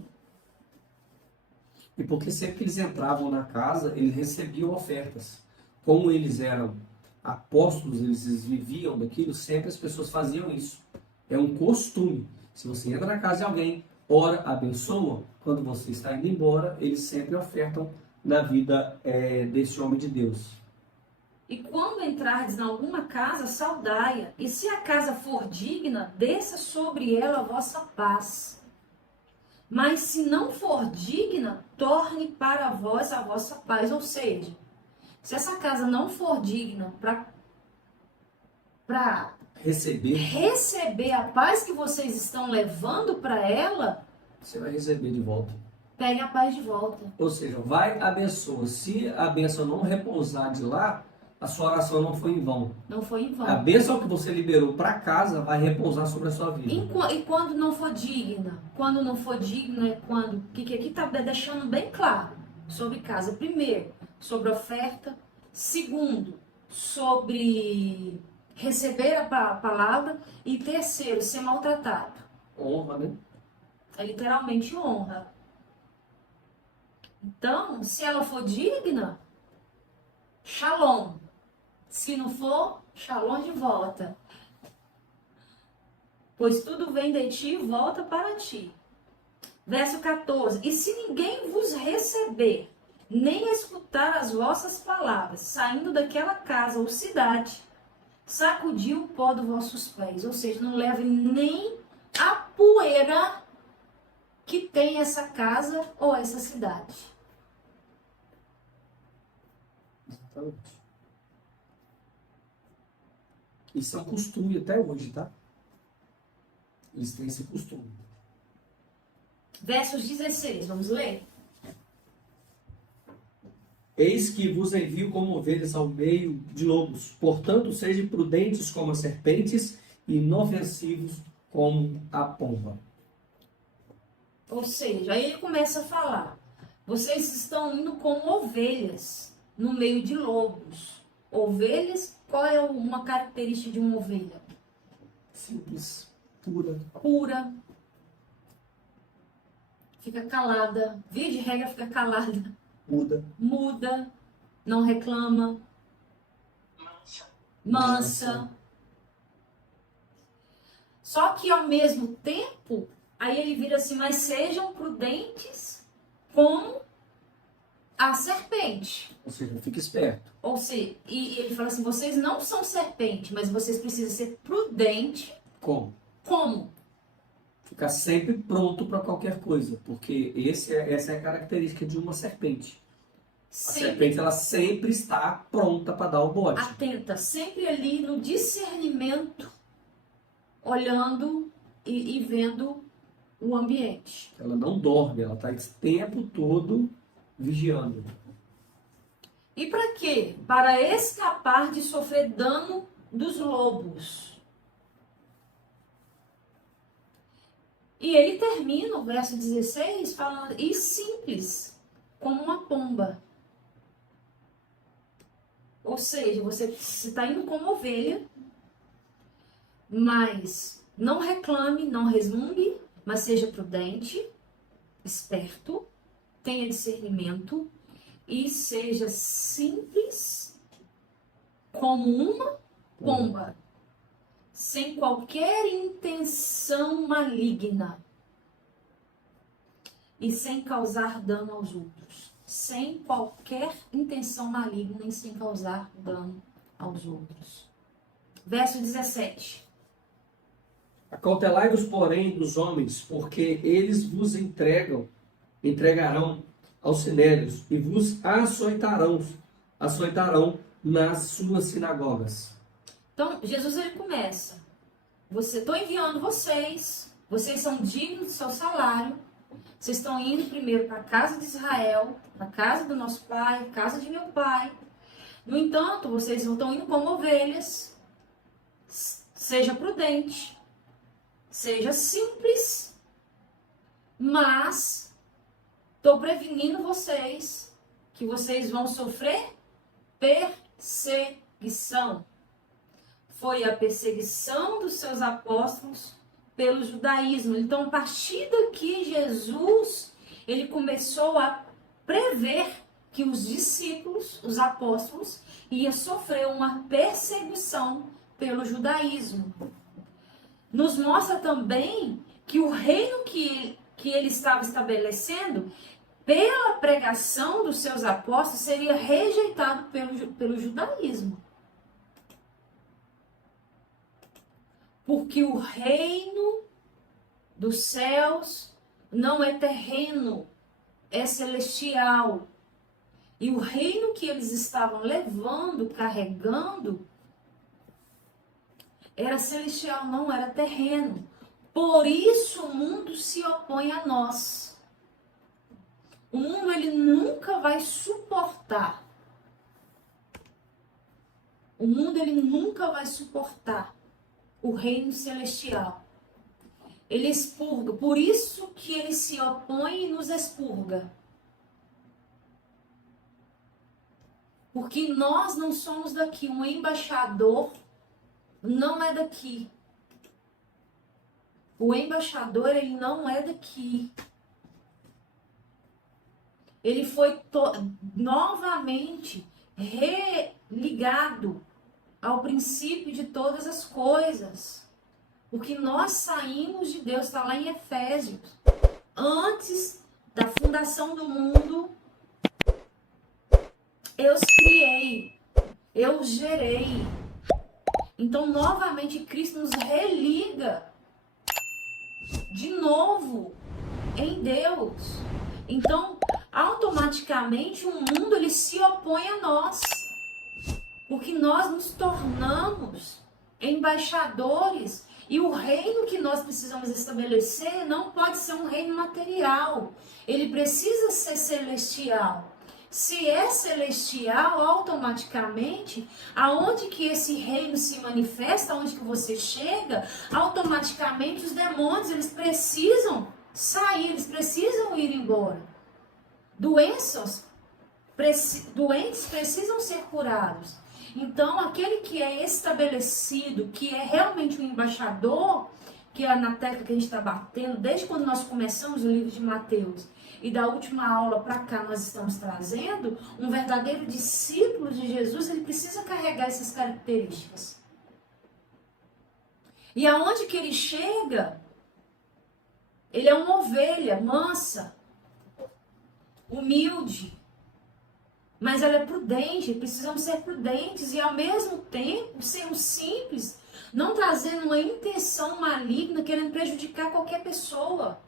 E porque sempre que eles entravam na casa, eles recebiam ofertas. Como eles eram apóstolos, eles viviam daquilo, sempre as pessoas faziam isso. É um costume. Se você entra na casa de alguém, ora, abençoa, quando você está indo embora, eles sempre ofertam na vida desse homem de Deus. E quando entrardes em alguma casa, saudai-a. E se a casa for digna, desça sobre ela a vossa paz. Mas se não for digna, torne para vós a vossa paz. Ou seja, se essa casa não for digna para receber a paz que vocês estão levando para ela, você vai receber de volta. Pegue a paz de volta. Ou seja, vai abençoa. Se a bênção não repousar de lá, a sua oração não foi em vão. Não foi em vão. A bênção que você liberou para casa vai repousar sobre a sua vida. E quando não for digna? Quando não for digna é quando... Que aqui está deixando bem claro sobre casa. Primeiro, sobre oferta. Segundo, sobre receber a palavra. E terceiro, ser maltratado. Honra, né? É literalmente honra. Então, se ela for digna, shalom. Se não for, shalom de volta. Pois tudo vem de ti e volta para ti. Verso 14. E se ninguém vos receber, nem escutar as vossas palavras, saindo daquela casa ou cidade, sacudi o pó dos vossos pés. Ou seja, não leve nem a poeira que tem essa casa ou essa cidade. Exatamente. Isso é um costume até hoje, tá? Eles têm esse costume. Versos 16, vamos ler? Eis que vos envio como ovelhas ao meio de lobos. Portanto, sejam prudentes como as serpentes e inofensivos como a pomba. Ou seja, aí ele começa a falar: vocês estão indo como ovelhas no meio de lobos. Ovelhas, qual é uma característica de uma ovelha? Simples, pura. Pura. Fica calada. Via de regra, fica calada. Muda. Não reclama. Mansa. Só que ao mesmo tempo, aí ele vira assim: mas sejam prudentes como a serpente. Ou seja, fique esperto. Ou seja, e ele fala assim: vocês não são serpente, mas vocês precisam ser prudentes. Como? Como? Ficar sempre pronto para qualquer coisa, porque essa é a característica de uma serpente. A serpente, ela sempre está pronta para dar o bote. Atenta, sempre ali no discernimento, olhando e vendo o ambiente. Ela não dorme, ela está o tempo todo vigiando. E para quê? Para escapar de sofrer dano dos lobos. E ele termina o verso 16 falando: e simples, como uma pomba. Ou seja, você está indo como ovelha, mas não reclame, não resmungue, mas seja prudente, esperto, tenha discernimento e seja simples como uma pomba, sem qualquer intenção maligna e sem causar dano aos outros. Sem qualquer intenção maligna e sem causar dano aos outros. Verso 17. Acautelai-vos, porém, dos homens, porque eles vos entregarão aos sinérios e vos açoitarão nas suas sinagogas. Então, Jesus ele começa: estou enviando vocês são dignos do seu salário, vocês estão indo primeiro para a casa de Israel, para a casa do nosso pai, casa de meu pai. No entanto, vocês estão indo como ovelhas. Seja prudente, seja simples, mas estou prevenindo vocês que vocês vão sofrer perseguição. Foi a perseguição dos seus apóstolos pelo judaísmo. Então, a partir daqui, Jesus, ele começou a prever que os discípulos, os apóstolos, iam sofrer uma perseguição pelo judaísmo. Nos mostra também que o reino que ele estava estabelecendo, pela pregação dos seus apóstolos, seria rejeitado pelo judaísmo. Porque o reino dos céus não é terreno, é celestial. E o reino que eles estavam levando, carregando, era celestial, não era terreno. Por isso o mundo se opõe a nós. O mundo ele nunca vai suportar. O mundo ele nunca vai suportar o reino celestial. Ele expurga, por isso que ele se opõe e nos expurga. Porque nós não somos daqui, um embaixador não é daqui. O embaixador, ele não é daqui. Ele foi novamente religado ao princípio de todas as coisas. Porque nós saímos de Deus, está lá em Efésios. Antes da fundação do mundo, eu os criei, eu os gerei. Então, novamente, Cristo nos religa de novo em Deus. Então, automaticamente o mundo ele se opõe a nós, porque nós nos tornamos embaixadores e o reino que nós precisamos estabelecer não pode ser um reino material, ele precisa ser celestial. Se é celestial, automaticamente, aonde que esse reino se manifesta, aonde que você chega, automaticamente os demônios, eles precisam sair, eles precisam ir embora. Doentes precisam ser curados. Então, aquele que é estabelecido, que é realmente um embaixador, que é na tecla que a gente está batendo, desde quando nós começamos o livro de Mateus, e da última aula para cá nós estamos trazendo, um verdadeiro discípulo de Jesus, ele precisa carregar essas características. E aonde que ele chega, ele é uma ovelha mansa, humilde, mas ela é prudente, precisamos ser prudentes e ao mesmo tempo sermos simples, não trazendo uma intenção maligna, querendo prejudicar qualquer pessoa.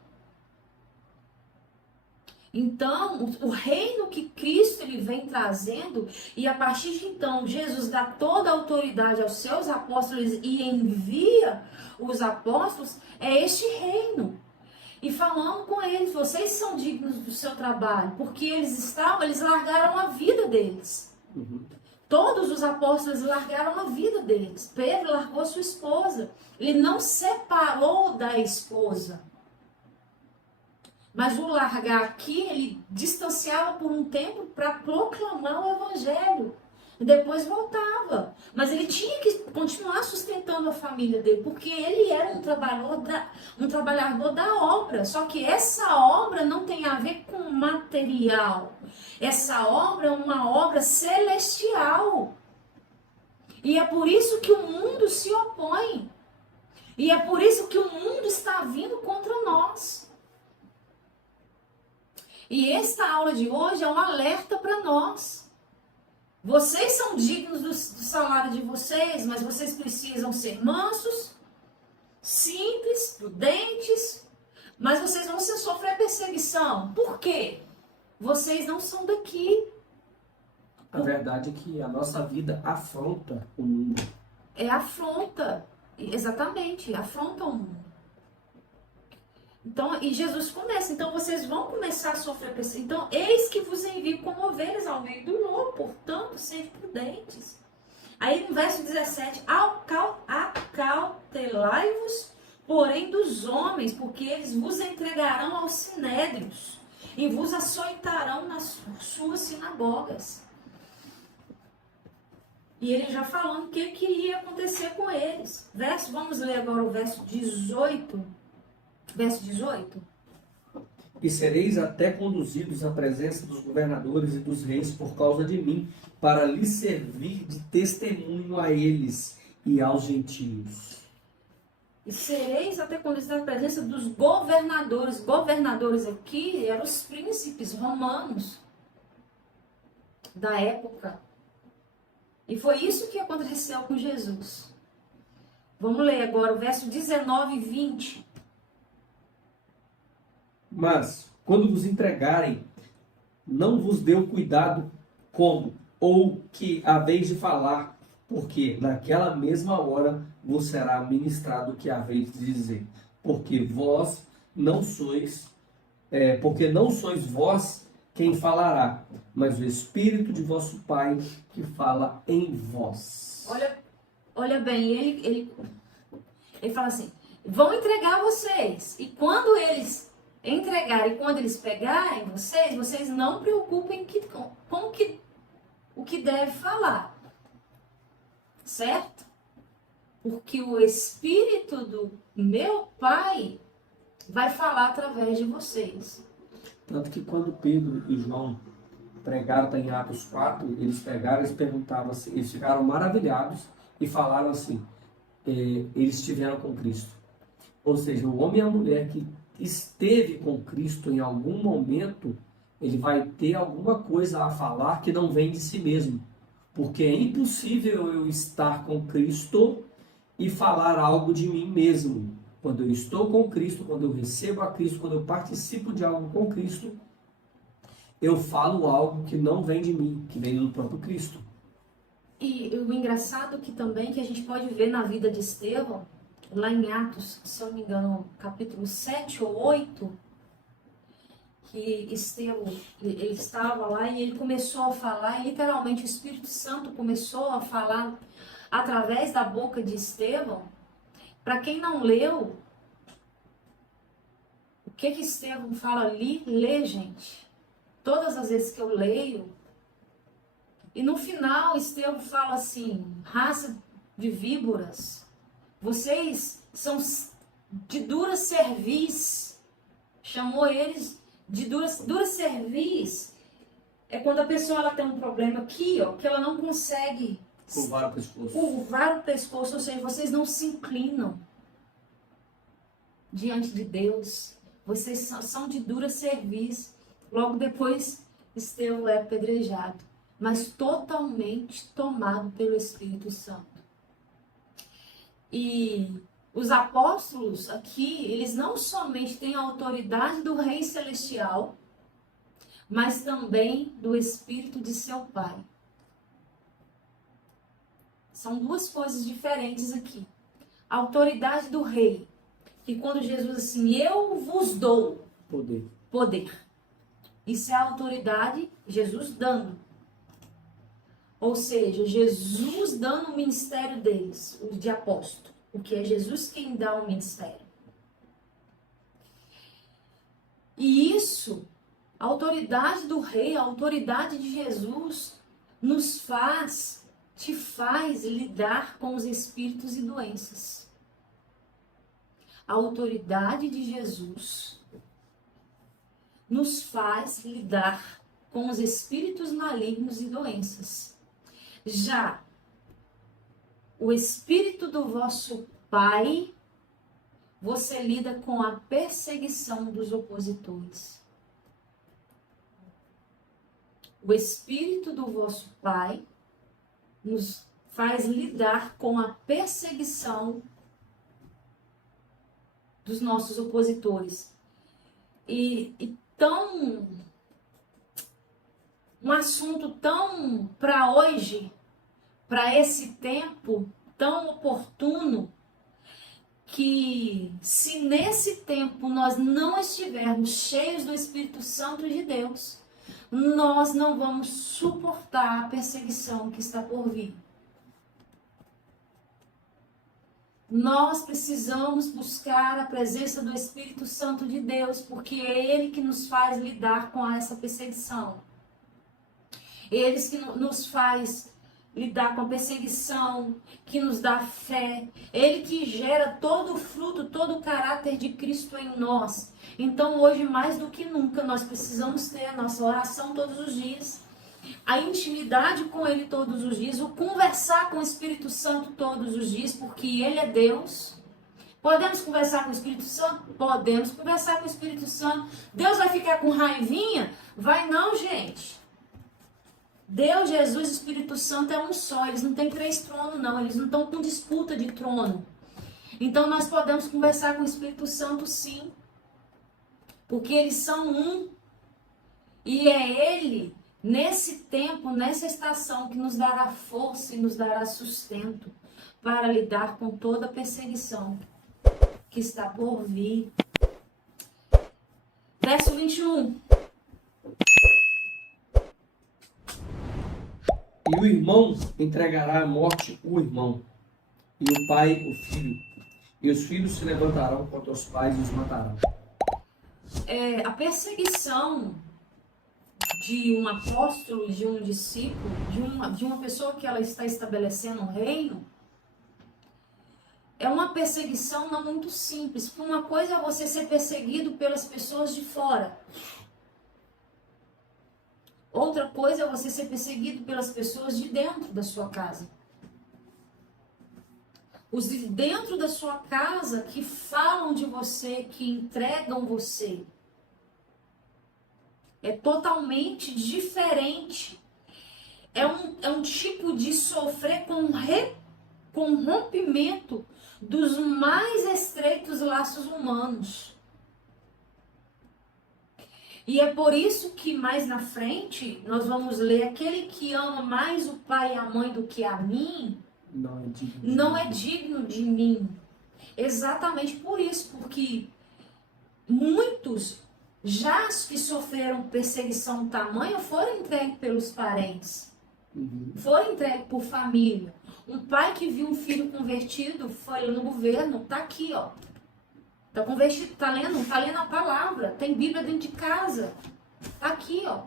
Então, o reino que Cristo ele vem trazendo, e a partir de então, Jesus dá toda a autoridade aos seus apóstolos e envia os apóstolos, é este reino. E falando com eles, vocês são dignos do seu trabalho, porque eles largaram a vida deles. Todos os apóstolos largaram a vida deles. Pedro largou sua esposa. Ele não separou da esposa. Mas o largar aqui, ele distanciava por um tempo para proclamar o evangelho. E depois voltava. Mas ele tinha que continuar sustentando a família dele, porque ele era um trabalhador da obra. Só que essa obra não tem a ver com material. Essa obra é uma obra celestial. E é por isso que o mundo se opõe. E é por isso que o mundo está vindo contra nós. E esta aula de hoje é um alerta para nós. Vocês são dignos do salário de vocês, mas vocês precisam ser mansos, simples, prudentes, mas vocês vão sofrer perseguição. Por quê? Vocês não são daqui. A verdade é que a nossa vida afronta o mundo. Afronta, exatamente, afronta o mundo. Então, e Jesus começa, então vocês vão começar a sofrer perseguição. Então, eis que vos envio como ovelhas ao meio do lobo, portanto, sejam prudentes. Aí no verso 17, acautelai-vos, porém, dos homens, porque eles vos entregarão aos sinédrios e vos açoitarão nas suas sinagogas. E ele já falando o que iria acontecer com eles. Vamos ler agora o verso 18. Verso 18. E sereis até conduzidos à presença dos governadores e dos reis por causa de mim, para lhes servir de testemunho a eles e aos gentios. E sereis até conduzidos à presença dos governadores. Governadores aqui eram os príncipes romanos da época. E foi isso que aconteceu com Jesus. Vamos ler agora o verso 19 e 20. Mas, quando vos entregarem, não vos deu cuidado como ou que haveis de falar, porque naquela mesma hora vos será ministrado o que haveis de dizer. Porque não sois vós quem falará, mas o Espírito de vosso Pai que fala em vós. Olha bem, ele fala assim, vão entregar vocês, e quando eles entregarem, quando eles pegarem vocês não preocupem com o que deve falar, certo? Porque o Espírito do meu Pai vai falar através de vocês. Tanto que quando Pedro e João pregaram, tá em Atos 4, eles perguntavam assim, eles ficaram maravilhados e falaram assim, eles estiveram com Cristo. Ou seja, o homem e a mulher que esteve com Cristo em algum momento, ele vai ter alguma coisa a falar que não vem de si mesmo. Porque é impossível eu estar com Cristo e falar algo de mim mesmo. quando eu estou com Cristo, quando eu recebo a Cristo, quando eu participo de algo com Cristo, eu falo algo que não vem de mim, que vem do próprio Cristo. E o engraçado que também que a gente pode ver na vida de Estevão, lá em Atos, se eu não me engano, capítulo 7 ou 8, que Estevão, ele estava lá e ele começou a falar, e literalmente o Espírito Santo começou a falar através da boca de Estevão. Para quem não leu, o que Estevão fala ali, lê, gente. Todas as vezes que eu leio, e no final Estevão fala assim, raça de víboras, vocês são de dura cerviz, chamou eles de dura cerviz. É quando a pessoa ela tem um problema aqui, ó, que ela não consegue Curvar o pescoço. Curvar o pescoço, ou seja, vocês não se inclinam diante de Deus. Vocês são de dura cerviz. Logo depois, Estevão é apedrejado, mas totalmente tomado pelo Espírito Santo. E os apóstolos aqui, eles não somente têm a autoridade do Rei Celestial, mas também do Espírito de seu Pai. São duas coisas diferentes aqui. A autoridade do rei, que quando Jesus assim, eu vos dou poder. Isso é a autoridade, Jesus dando. Ou seja, Jesus dando o ministério deles, o de apóstolo. Porque é Jesus quem dá o ministério. E isso, a autoridade do rei, a autoridade de Jesus, te faz lidar com os espíritos e doenças. A autoridade de Jesus nos faz lidar com os espíritos malignos e doenças. Já o espírito do vosso Pai, você lida com a perseguição dos opositores. O espírito do vosso Pai nos faz lidar com a perseguição dos nossos opositores. E tão um assunto tão para hoje, para esse tempo tão oportuno, que se nesse tempo nós não estivermos cheios do Espírito Santo de Deus, nós não vamos suportar a perseguição que está por vir. Nós precisamos buscar a presença do Espírito Santo de Deus, porque é Ele que nos faz lidar com essa perseguição. Ele que nos faz lidar com a perseguição, que nos dá fé. Ele que gera todo o fruto, todo o caráter de Cristo em nós. Então hoje mais do que nunca nós precisamos ter a nossa oração todos os dias, a intimidade com Ele todos os dias, o conversar com o Espírito Santo todos os dias, porque Ele é Deus. Podemos conversar com o Espírito Santo? Podemos conversar com o Espírito Santo. Deus vai ficar com raivinha? Vai não, gente. Deus, Jesus e Espírito Santo é um só. Eles não têm 3 tronos, não. Eles não estão com disputa de trono. Então nós podemos conversar com o Espírito Santo, sim. Porque eles são um. E é Ele, nesse tempo, nessa estação, que nos dará força e nos dará sustento para lidar com toda a perseguição que está por vir. Verso 21. E o irmão entregará à morte o irmão, e o pai o filho. E os filhos se levantarão contra os pais e os matarão. A perseguição de um apóstolo, de um discípulo, de uma pessoa que ela está estabelecendo um reino, é uma perseguição não muito simples. Uma coisa é você ser perseguido pelas pessoas de fora. Outra coisa é você ser perseguido pelas pessoas de dentro da sua casa. Os de dentro da sua casa que falam de você, que entregam você. É totalmente diferente. É um tipo de sofrer com rompimento dos mais estreitos laços humanos. E é por isso que mais na frente nós vamos ler: aquele que ama mais o pai e a mãe do que a mim, não é digno de mim. Exatamente por isso, porque muitos já que sofreram perseguição tamanha foram entregues pelos parentes, foram entregues por família. Um pai que viu um filho convertido foi no governo, tá aqui, ó. Tá convertido, tá lendo a palavra, tem Bíblia dentro de casa. Tá aqui, ó.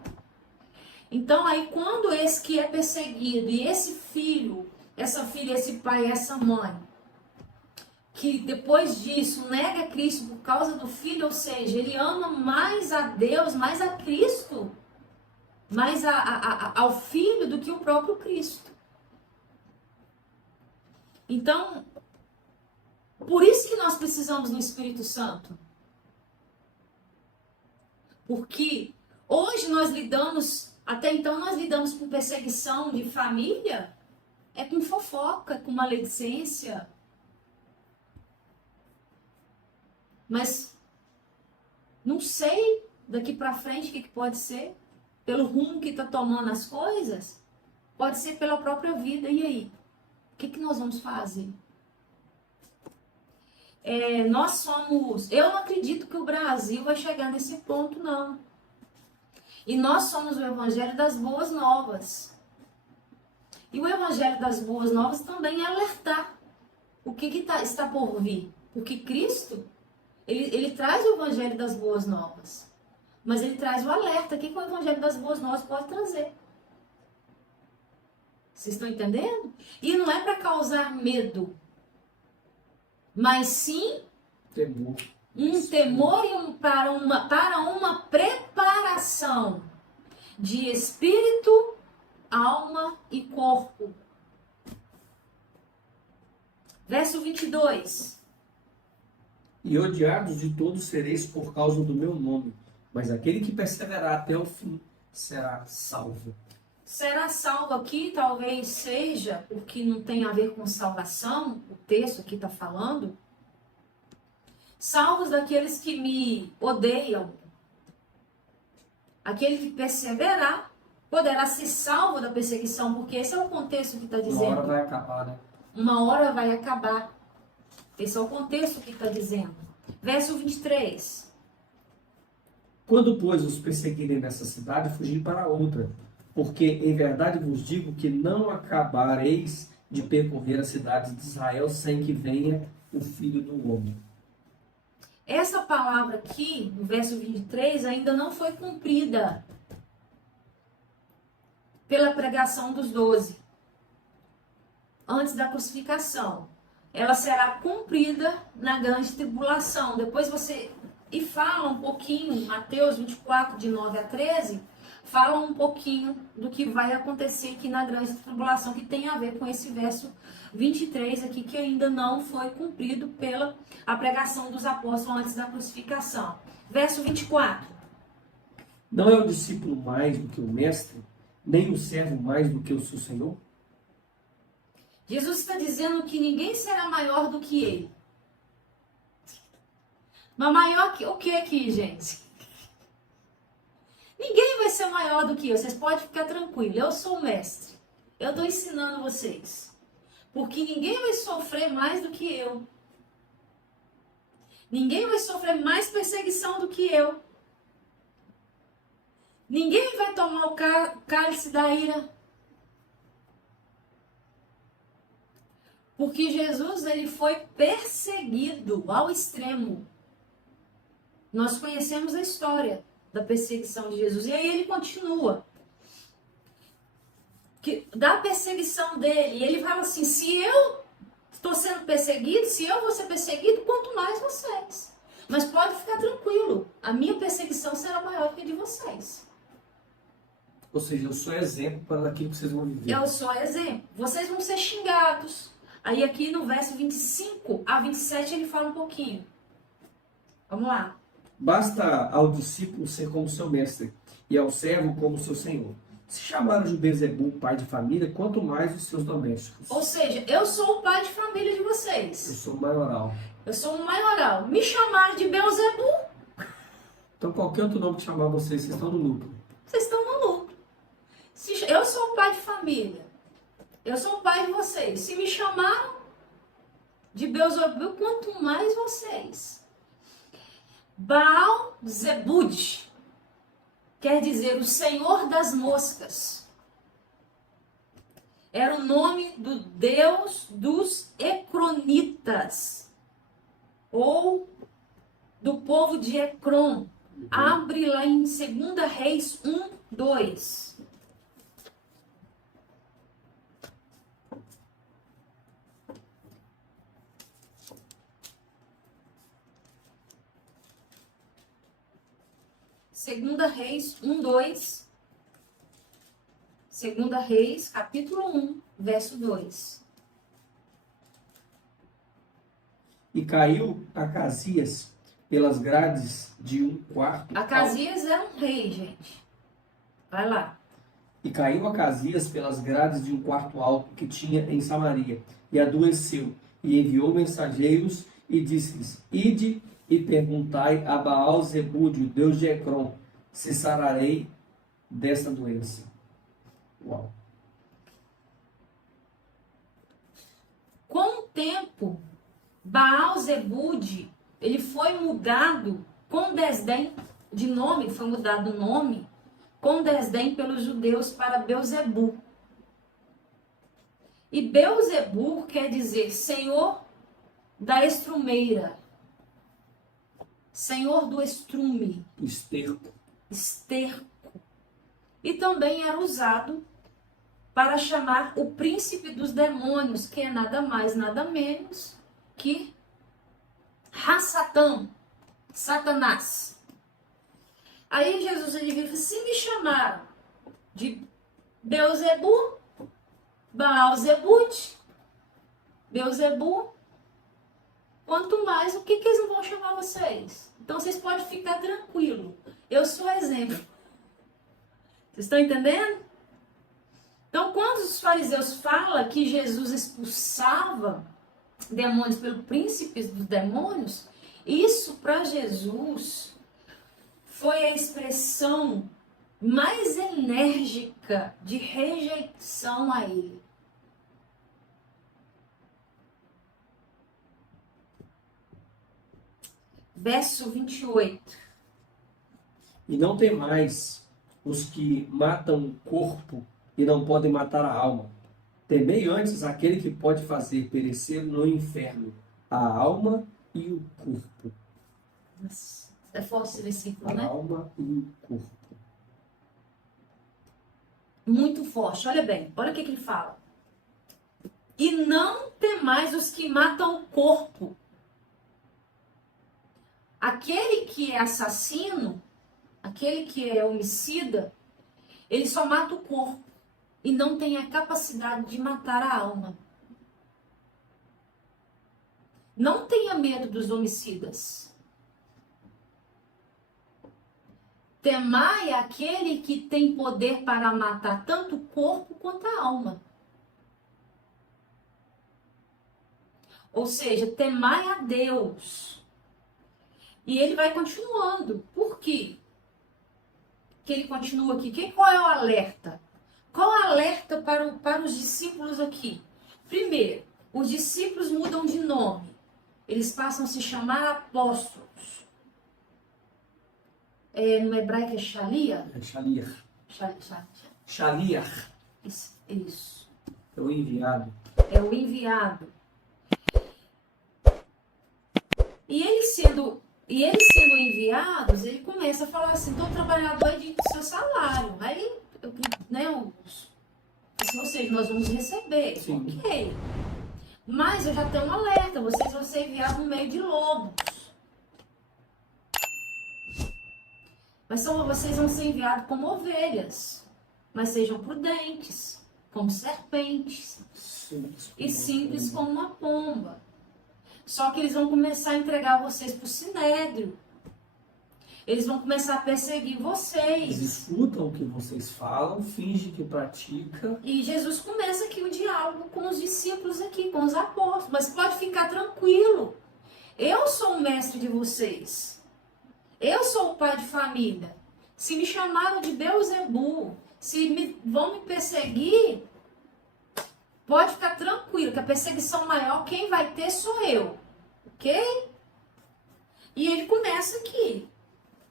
Então aí quando esse que é perseguido e esse filho, essa filha, esse pai, essa mãe, que depois disso nega Cristo por causa do filho, ou seja, ele ama mais a Deus, mais a Cristo, mais ao filho do que o próprio Cristo. Então, por isso que nós precisamos do Espírito Santo. Porque hoje nós lidamos, até então nós lidamos com perseguição de família, é com fofoca, com maledicência. Mas não sei daqui para frente o que pode ser, pelo rumo que está tomando as coisas, pode ser pela própria vida. E aí? O que nós vamos fazer? Eu não acredito que o Brasil vai chegar nesse ponto, não. E nós somos o Evangelho das Boas Novas. E o Evangelho das Boas Novas também é alertar o que está por vir. Porque Cristo, ele traz o Evangelho das Boas Novas. Mas ele traz o alerta. O que o Evangelho das Boas Novas pode trazer? Vocês estão entendendo? E não é para causar medo, mas sim temor. Um temor e para uma preparação de espírito, alma e corpo. Verso 22. E odiados de todos sereis por causa do meu nome, mas aquele que perseverar até o fim será salvo. Será salvo aqui talvez seja, porque não tem a ver com salvação, o texto aqui está falando. Salvos daqueles que me odeiam. Aquele que perseverar poderá ser salvo da perseguição, porque esse é o contexto que está dizendo. Uma hora vai acabar, né? Uma hora vai acabar. Esse é o contexto que está dizendo. Verso 23. Quando, pois, os perseguirem nessa cidade, fugi para outra, porque em verdade vos digo que não acabareis de percorrer as cidades de Israel sem que venha o Filho do Homem. Essa palavra aqui, no verso 23, ainda não foi cumprida pela pregação dos 12, antes da crucificação. Ela será cumprida na grande tribulação. Depois você... E fala um pouquinho, Mateus 24, de 9 a 13, fala um pouquinho do que vai acontecer aqui na grande tribulação, que tem a ver com esse verso 23 aqui, que ainda não foi cumprido pela a pregação dos apóstolos antes da crucificação. Verso 24. Não é o discípulo mais do que o mestre, nem o servo mais do que o seu senhor? Jesus está dizendo que ninguém será maior do que ele. Mas maior que o que aqui, gente? Ninguém vai ser maior do que eu. Vocês podem ficar tranquilos. Eu sou o mestre. Eu estou ensinando vocês. Porque ninguém vai sofrer mais do que eu. Ninguém vai sofrer mais perseguição do que eu. Ninguém vai tomar o cálice da ira. Porque Jesus, ele foi perseguido ao extremo. Nós conhecemos a história da perseguição de Jesus. E aí ele continua. Da perseguição dele. E ele fala assim, se eu estou sendo perseguido, se eu vou ser perseguido, quanto mais vocês. Mas pode ficar tranquilo. A minha perseguição será maior que a de vocês. Ou seja, eu sou exemplo para aquilo que vocês vão viver. Eu sou exemplo. Vocês vão ser xingados. Aí aqui no verso 25 a 27 ele fala um pouquinho. Vamos lá. Basta ao discípulo ser como seu mestre, e ao servo como seu senhor. Se chamaram de Beelzebul pai de família, quanto mais os seus domésticos. Ou seja, eu sou o pai de família de Eu vocês. sou maioral. Eu sou o maioral. Me chamaram de Beelzebul, Então qualquer outro nome que chamar vocês estão no lucro. vocês estão no lucro. Eu sou o pai de família. Eu sou o pai de vocês. Se me chamaram de Beelzebul, quanto mais vocês. Baal Zebud quer dizer o Senhor das moscas. Era o nome do Deus dos Ecronitas, ou do povo de Ecrom. Abre lá em 2 Reis 1, 2. Segunda Reis 1, 2. Segunda Reis, capítulo 1, verso 2. E caiu Acasias pelas grades de um quarto. Acasias era um rei, gente. Vai lá. E caiu Acasias pelas grades de um quarto alto que tinha em Samaria, e adoeceu, e enviou mensageiros, e disse-lhes: Ide e perguntai a Baal Zebud, o Deus de Ecrom, se sararei desta doença. Uau! Com o tempo, Baal Zebud, ele foi mudado com desdém de nome, foi mudado o nome com desdém pelos judeus para Beelzebul. E Beelzebul quer dizer Senhor da estrumeira, Senhor do estrume, Esterco. esterco. E também era usado para chamar o príncipe dos demônios, que é nada mais, nada menos que Hassatã, Satanás. Aí Jesus ele vira e fala: se me chamaram de Beelzebul, Baal Zebud, Beelzebul, quanto mais, o que eles não vão chamar vocês? Então vocês podem ficar tranquilos. Eu sou exemplo. Vocês estão entendendo? Então, quando os fariseus falam que Jesus expulsava demônios pelo príncipe dos demônios, isso para Jesus foi a expressão mais enérgica de rejeição a ele. Verso 28. E não temais os que matam o corpo e não podem matar a alma. Temei antes aquele que pode fazer perecer no inferno a alma e o corpo. Nossa, é forte esse versículo, A né? alma e o corpo. Muito forte. Olha bem, olha o que ele fala. E não temais os que matam o corpo. Aquele que é assassino, aquele que é homicida, ele só mata o corpo e não tem a capacidade de matar a alma. Não tenha medo dos homicidas. Temai aquele que tem poder para matar tanto o corpo quanto a alma. Ou seja, temai a Deus. E ele vai continuando. Por quê? Que ele continua aqui. Qual é o alerta? Qual é o alerta para os discípulos aqui? Primeiro, os discípulos mudam de nome. Eles passam a se chamar apóstolos. No hebraico é Shalia? É Shaliach. Shaliach. Isso. É o enviado. É o enviado. E eles sendo enviados, ele começa a falar assim: então o trabalhador é de seu salário. Aí, ou seja, nós vamos receber. Sim. Ok. Mas eu já tenho um alerta: vocês vão ser enviados no meio de lobos. Mas vocês vão ser enviados como ovelhas. Mas sejam prudentes, como serpentes. E simples como uma pomba. Só que eles vão começar a entregar vocês para o sinédrio. Eles vão começar a perseguir Eles vocês. escutam o que vocês falam, fingem que pratica. E Jesus começa aqui o diálogo com os discípulos aqui, com os apóstolos. Mas pode ficar tranquilo. Eu sou o mestre de vocês. Eu sou o pai de família. Se me chamaram de Beelzebul, vão me perseguir, pode ficar tranquilo, que a perseguição maior quem vai ter sou eu. Ok? E ele começa aqui.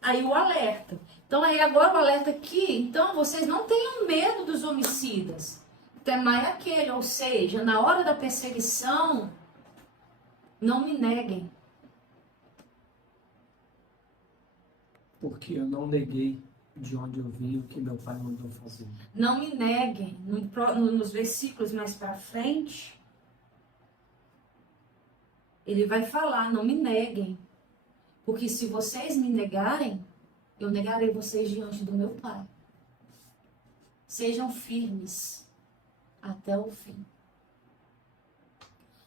Aí o alerta. Então aí agora o alerta aqui, então vocês não tenham medo dos homicidas. Temai aquele, ou seja, na hora da perseguição, não me neguem. Porque eu não neguei de onde eu vim o que meu pai mandou fazer. Não me neguem. Nos versículos mais para frente, ele vai falar, não me neguem. Porque se vocês me negarem, eu negarei vocês diante do meu Pai. Sejam firmes até o fim.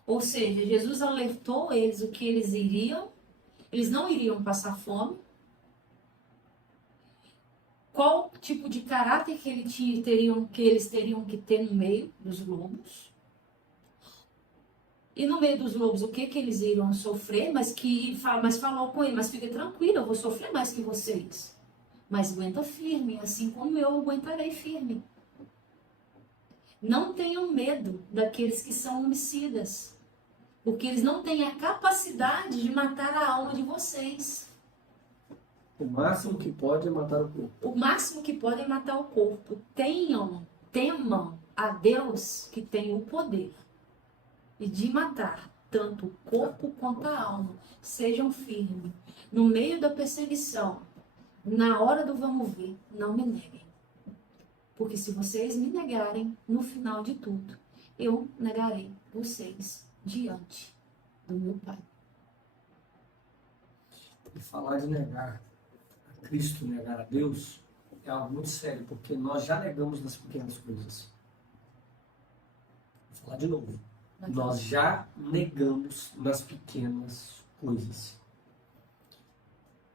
Ou seja, Jesus alertou eles o que eles iriam. Eles não iriam passar fome. Qual tipo de caráter que eles teriam que ter no meio dos lobos. E no meio dos lobos, o que eles iriam sofrer, mas falou com ele, mas fique tranquilo, eu vou sofrer mais que vocês. Mas aguenta firme, assim como eu aguentarei firme. Não tenham medo daqueles que são homicidas, porque eles não têm a capacidade de matar a alma de vocês. O máximo que pode é matar o corpo. O máximo que pode é matar o corpo. Temam a Deus que tem o poder e de matar tanto o corpo quanto a alma. Sejam firmes. No meio da perseguição, na hora do vamos ver, não me neguem. Porque se vocês me negarem, no final de tudo, eu negarei vocês diante do meu Pai. E falar de negar a Cristo, negar a Deus, é algo muito sério, porque nós já negamos nas pequenas coisas. Vou falar de novo. Nós já negamos nas pequenas coisas.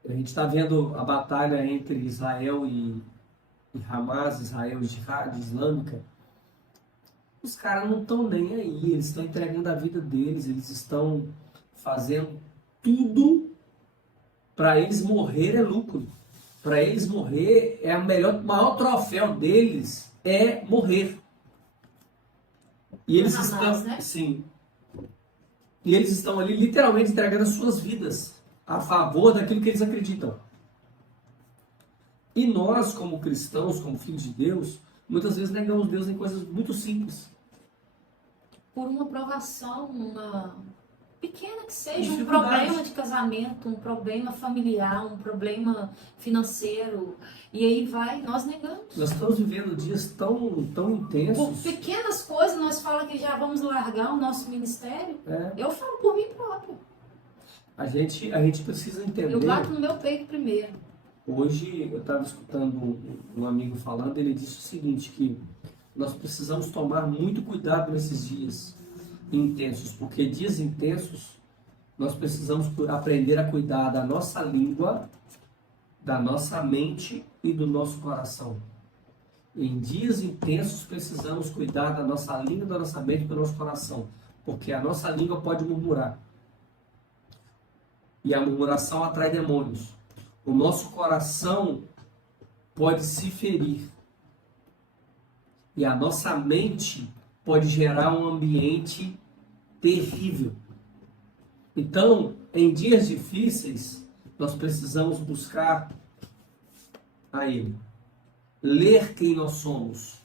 A gente está vendo a batalha entre Israel e Hamas, Israel e Jihad Islâmica. Os caras não estão nem aí, eles estão entregando a vida deles, eles estão fazendo tudo para eles morrer é lucro. Para eles morrer é o maior troféu deles é morrer. E eles estão, né? sim. E eles estão ali literalmente entregando as suas vidas a favor daquilo que eles acreditam. E nós, como cristãos, como filhos de Deus, muitas vezes negamos Deus em coisas muito simples. Por uma provação, uma pequena que seja, um Dificuldade. problema de casamento, um problema familiar, um problema financeiro. E aí nós negamos. Nós estamos vivendo dias tão Por intensos. pequenas coisas, nós falamos que já vamos largar o nosso ministério. Eu falo por mim próprio. A gente precisa entender. Eu bato no meu peito primeiro. Hoje eu estava escutando um amigo falando, ele disse o seguinte, que nós precisamos tomar muito cuidado nesses dias intensos, porque dias intensos nós precisamos aprender a cuidar da nossa língua, da nossa mente e do nosso coração. Em dias intensos precisamos cuidar da nossa língua, da nossa mente e do nosso coração, porque a nossa língua pode murmurar. E a murmuração atrai demônios. O nosso coração pode se ferir. E a nossa mente pode gerar um ambiente terrível. Então, em dias difíceis, nós precisamos buscar a Ele. Ler quem nós somos.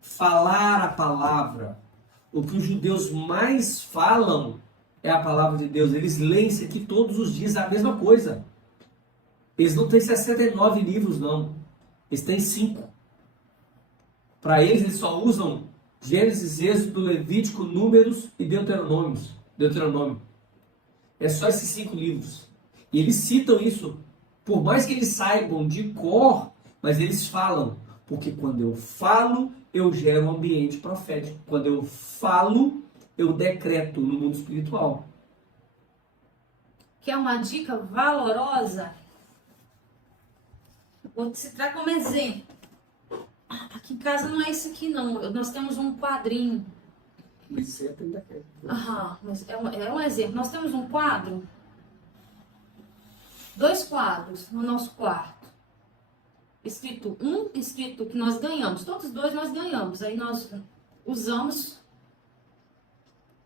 Falar a palavra. O que os judeus mais falam é a palavra de Deus. Eles leem isso aqui todos os dias, é a mesma coisa. Eles não têm 69 livros, não. Eles têm 5. Para eles só usam Gênesis, Êxodo, Levítico, Números e Deuteronômio. É só esses 5 livros. E eles citam isso. Por mais que eles saibam de cor, mas eles falam. Porque quando eu falo, eu gero um ambiente profético. Quando eu falo, eu decreto no mundo espiritual. Que é uma dica valorosa. Vou citar como exemplo. Aqui em casa não é isso aqui, não. Nós temos um quadrinho. Isso é até daquele. Aham, mas é um exemplo. Nós temos um quadro, 2 quadros no nosso quarto. Escrito que nós ganhamos. Todos os 2 nós ganhamos. Aí nós usamos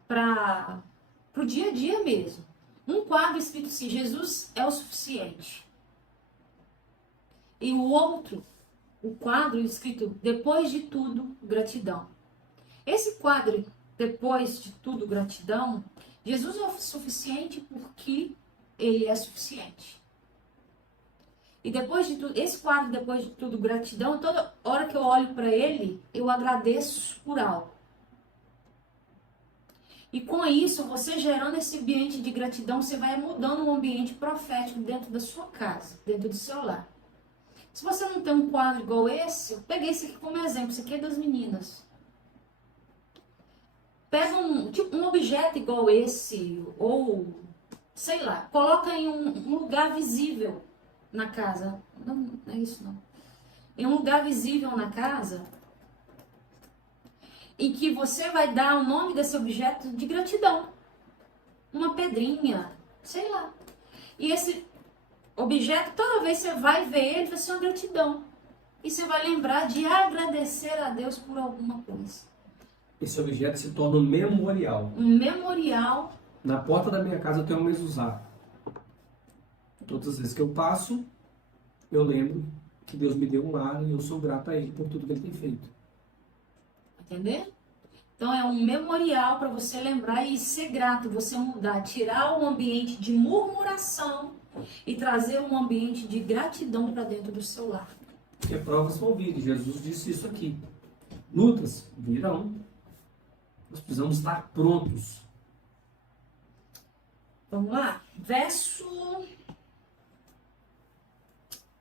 para o dia a dia mesmo. Um quadro escrito assim, Jesus é o suficiente. E o outro, o quadro escrito, depois de tudo, gratidão. Esse quadro, depois de tudo, gratidão, Jesus é o suficiente porque ele é suficiente. E depois de tudo, esse quadro, depois de tudo, gratidão, toda hora que eu olho para ele, eu agradeço por algo. E com isso, você gerando esse ambiente de gratidão, você vai mudando um ambiente profético dentro da sua casa, dentro do seu lar. Se você não tem um quadro igual esse, eu peguei esse aqui como exemplo, esse aqui é das meninas. Pega um objeto igual esse, ou, sei lá, coloca em um lugar visível na casa. Não é isso não. Em um lugar visível na casa, em que você vai dar o nome desse objeto de gratidão. Uma pedrinha, sei lá. E esse objeto, toda vez que você vai ver ele, vai ser uma gratidão. E você vai lembrar de agradecer a Deus por alguma coisa. Esse objeto se torna um memorial. Um memorial. Na porta da minha casa eu tenho um mezuzá. Todas as vezes que eu passo, eu lembro que Deus me deu um lar e eu sou grato a Ele por tudo que Ele tem feito. Entender? Então é um memorial para você lembrar e ser grato, você mudar, tirar o ambiente de murmuração e trazer um ambiente de gratidão para dentro do seu lar. Porque provas vão vir, Jesus disse isso aqui. Lutas virão. Nós precisamos estar prontos. Vamos lá? Verso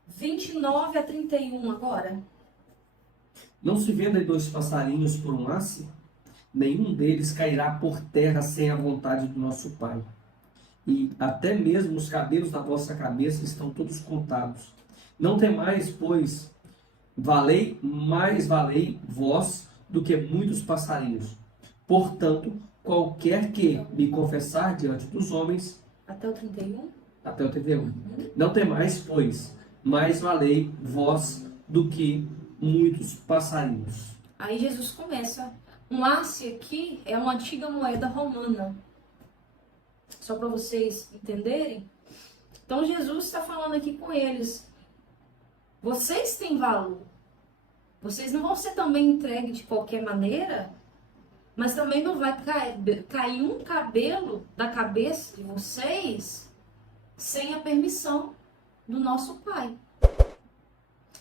29 a 31 agora. Não se vendem 2 passarinhos por um asse? Nenhum deles cairá por terra sem a vontade do nosso Pai. E até mesmo os cabelos da vossa cabeça estão todos contados. Não temais, pois, valei vós do que muitos passarinhos. Portanto, qualquer que me confessar diante dos homens... Até o 31? Até o 31. Não temais, pois, mais valei vós do que muitos passarinhos. Aí Jesus começa. Um asse aqui é uma antiga moeda romana. Só para vocês entenderem. Então Jesus está falando aqui com eles. Vocês têm valor. Vocês não vão ser também entregues de qualquer maneira, mas também não vai cair um cabelo da cabeça de vocês sem a permissão do nosso Pai.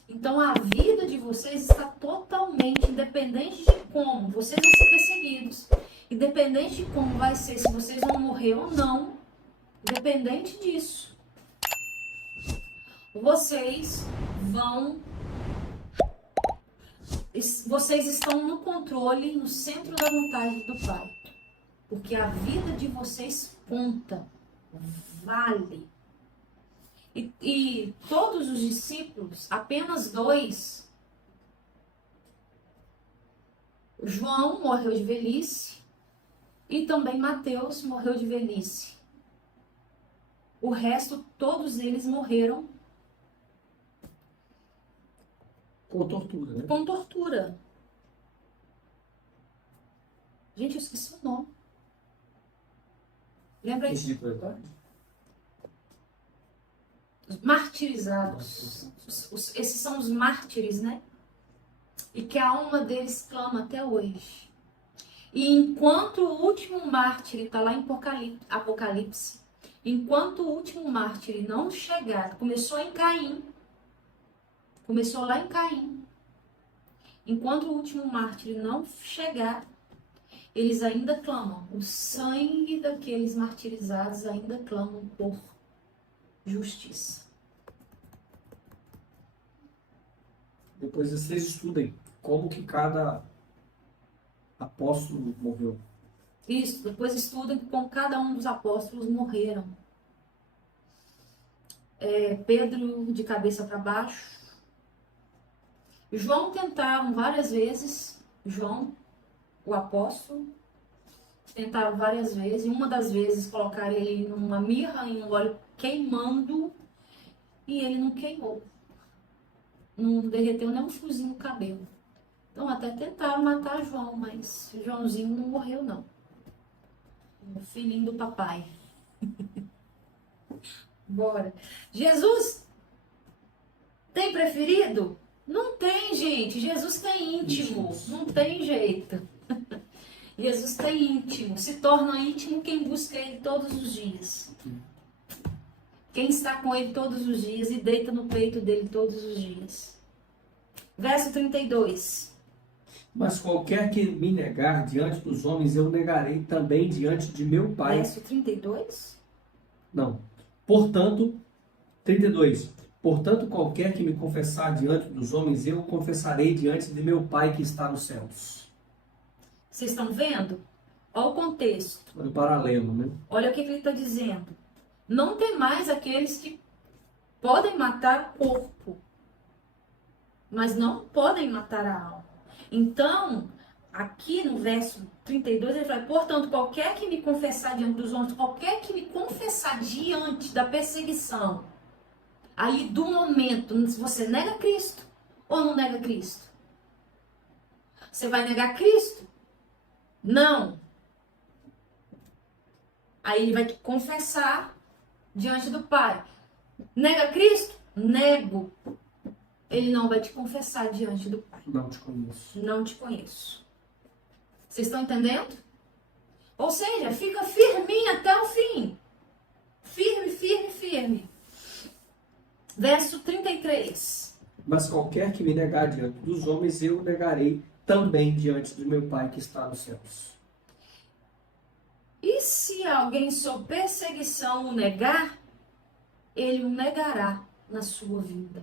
Então a vida de vocês está totalmente independente de como vocês vão ser perseguidos, independente de como vai ser, se vocês vão morrer ou não, independente disso. Vocês estão no controle, no centro da vontade do Pai. Porque a vida de vocês conta, vale. E todos os discípulos, apenas 2, João morreu de velhice e também Mateus morreu de velhice. O resto, todos eles morreram com tortura, né? com tortura. Gente, eu esqueci o nome. Lembra Esse isso? de verdade? Martirizados. Esses são os mártires, né? E que a alma deles clama até hoje. E enquanto o último mártir está lá em Apocalipse, enquanto o último mártir não chegar, começou lá em Caim. Enquanto o último mártir não chegar, eles ainda clamam. O sangue daqueles martirizados ainda clamam por justiça. Depois vocês estudem como que cada apóstolo morreu. Isso, depois estudem como cada um dos apóstolos morreram. Pedro de cabeça para baixo, João tentaram várias vezes, João, o apóstolo, tentaram várias vezes, e uma das vezes colocaram ele numa mirra, em um óleo queimando, e ele não queimou. Não derreteu nem um fiozinho no cabelo. Então até tentaram matar João, mas Joãozinho não morreu não. O filhinho do papai. Bora. Jesus tem preferido? Não tem, gente. Jesus tem íntimo. Não tem jeito. Jesus tem íntimo. Se torna íntimo quem busca ele todos os dias. Quem está com ele todos os dias e deita no peito dele todos os dias. Verso 32. Mas qualquer que me negar diante dos homens, eu negarei também diante de meu Pai. Verso 32? Não. Portanto, 32. Portanto, qualquer que me confessar diante dos homens, eu o confessarei diante de meu Pai que está nos céus. Vocês estão vendo? Olha o contexto. Olha o paralelo, né? Olha o que ele está dizendo. Não tem mais aqueles que podem matar o corpo, mas não podem matar a alma. Então, aqui no verso 32, ele fala, portanto, qualquer que me confessar diante dos homens, qualquer que me confessar diante da perseguição, ali do momento, se você nega Cristo ou não nega Cristo? Você vai negar Cristo? Não. Aí ele vai te confessar diante do Pai. Nega Cristo? Nego. Ele não vai te confessar diante do Pai. Não te conheço. Não te conheço. Vocês estão entendendo? Ou seja, fica firminho até o fim. Firme, firme, firme. Verso 33. Mas qualquer que me negar diante dos homens, eu o negarei também diante do meu Pai que está nos céus. E se alguém sob perseguição o negar, ele o negará na sua vida.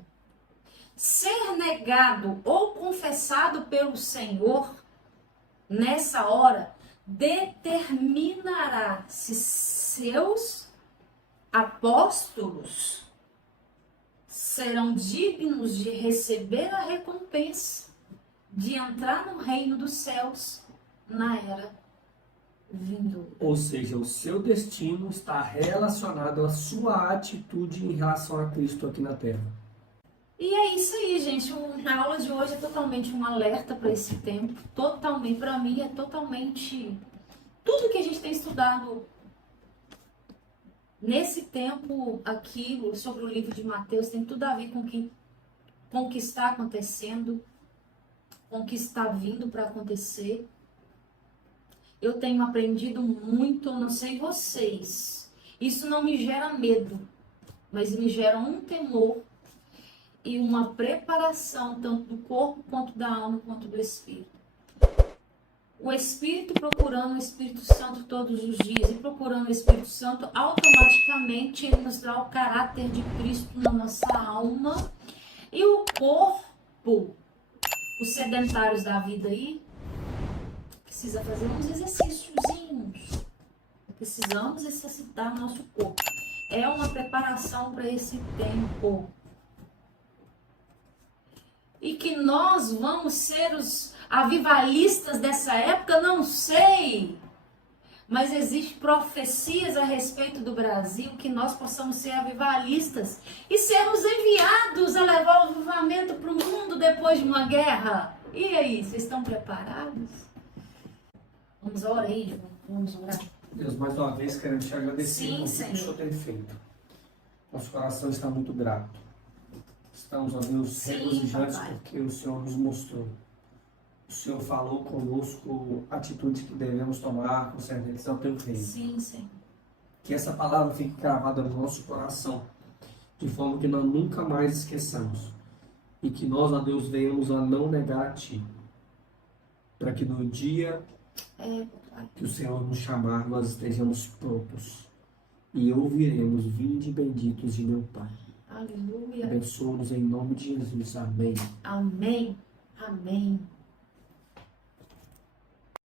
Ser negado ou confessado pelo Senhor, nessa hora, determinará se seus apóstolos serão dignos de receber a recompensa de entrar no reino dos céus na era vindoura. Ou seja, o seu destino está relacionado à sua atitude em relação a Cristo aqui na Terra. E é isso aí, gente. A aula de hoje é totalmente um alerta para esse tempo. Totalmente, para mim, é totalmente... Tudo que a gente tem estudado nesse tempo aqui, sobre o livro de Mateus, tem tudo a ver com o que está acontecendo, com o que está vindo para acontecer. Eu tenho aprendido muito, não sei vocês. Isso não me gera medo, mas me gera um temor e uma preparação, tanto do corpo, quanto da alma, quanto do espírito. O Espírito procurando o Espírito Santo todos os dias e procurando o Espírito Santo, automaticamente ele nos dá o caráter de Cristo na nossa alma. E o corpo, os sedentários da vida aí, precisa fazer uns exercíciozinhos. Precisamos exercitar nosso corpo. É uma preparação para esse tempo. E que nós vamos ser os avivalistas dessa época, não sei. Mas existem profecias a respeito do Brasil que nós possamos ser avivalistas e sermos enviados a levar o avivamento para o mundo depois de uma guerra. E aí, vocês estão preparados? Vamos orar aí, vamos orar. Deus, mais uma vez queremos te agradecer por tudo que o Senhor tem feito. Nosso coração está muito grato. Estamos, ó Deus, regozijantes porque o Senhor nos mostrou. O Senhor falou conosco a atitude que devemos tomar com certeza ao teu reino. Sim, Senhor. Que essa palavra fique gravada no nosso coração, de forma que nós nunca mais esqueçamos. E que nós, ó Deus, venhamos a não negar a Ti. Para que no dia que o Senhor nos chamar, nós estejamos prontos. E ouviremos, vinde benditos de meu Pai. Aleluia. Abençoa-nos em nome de Jesus. Amém. Amém. Amém.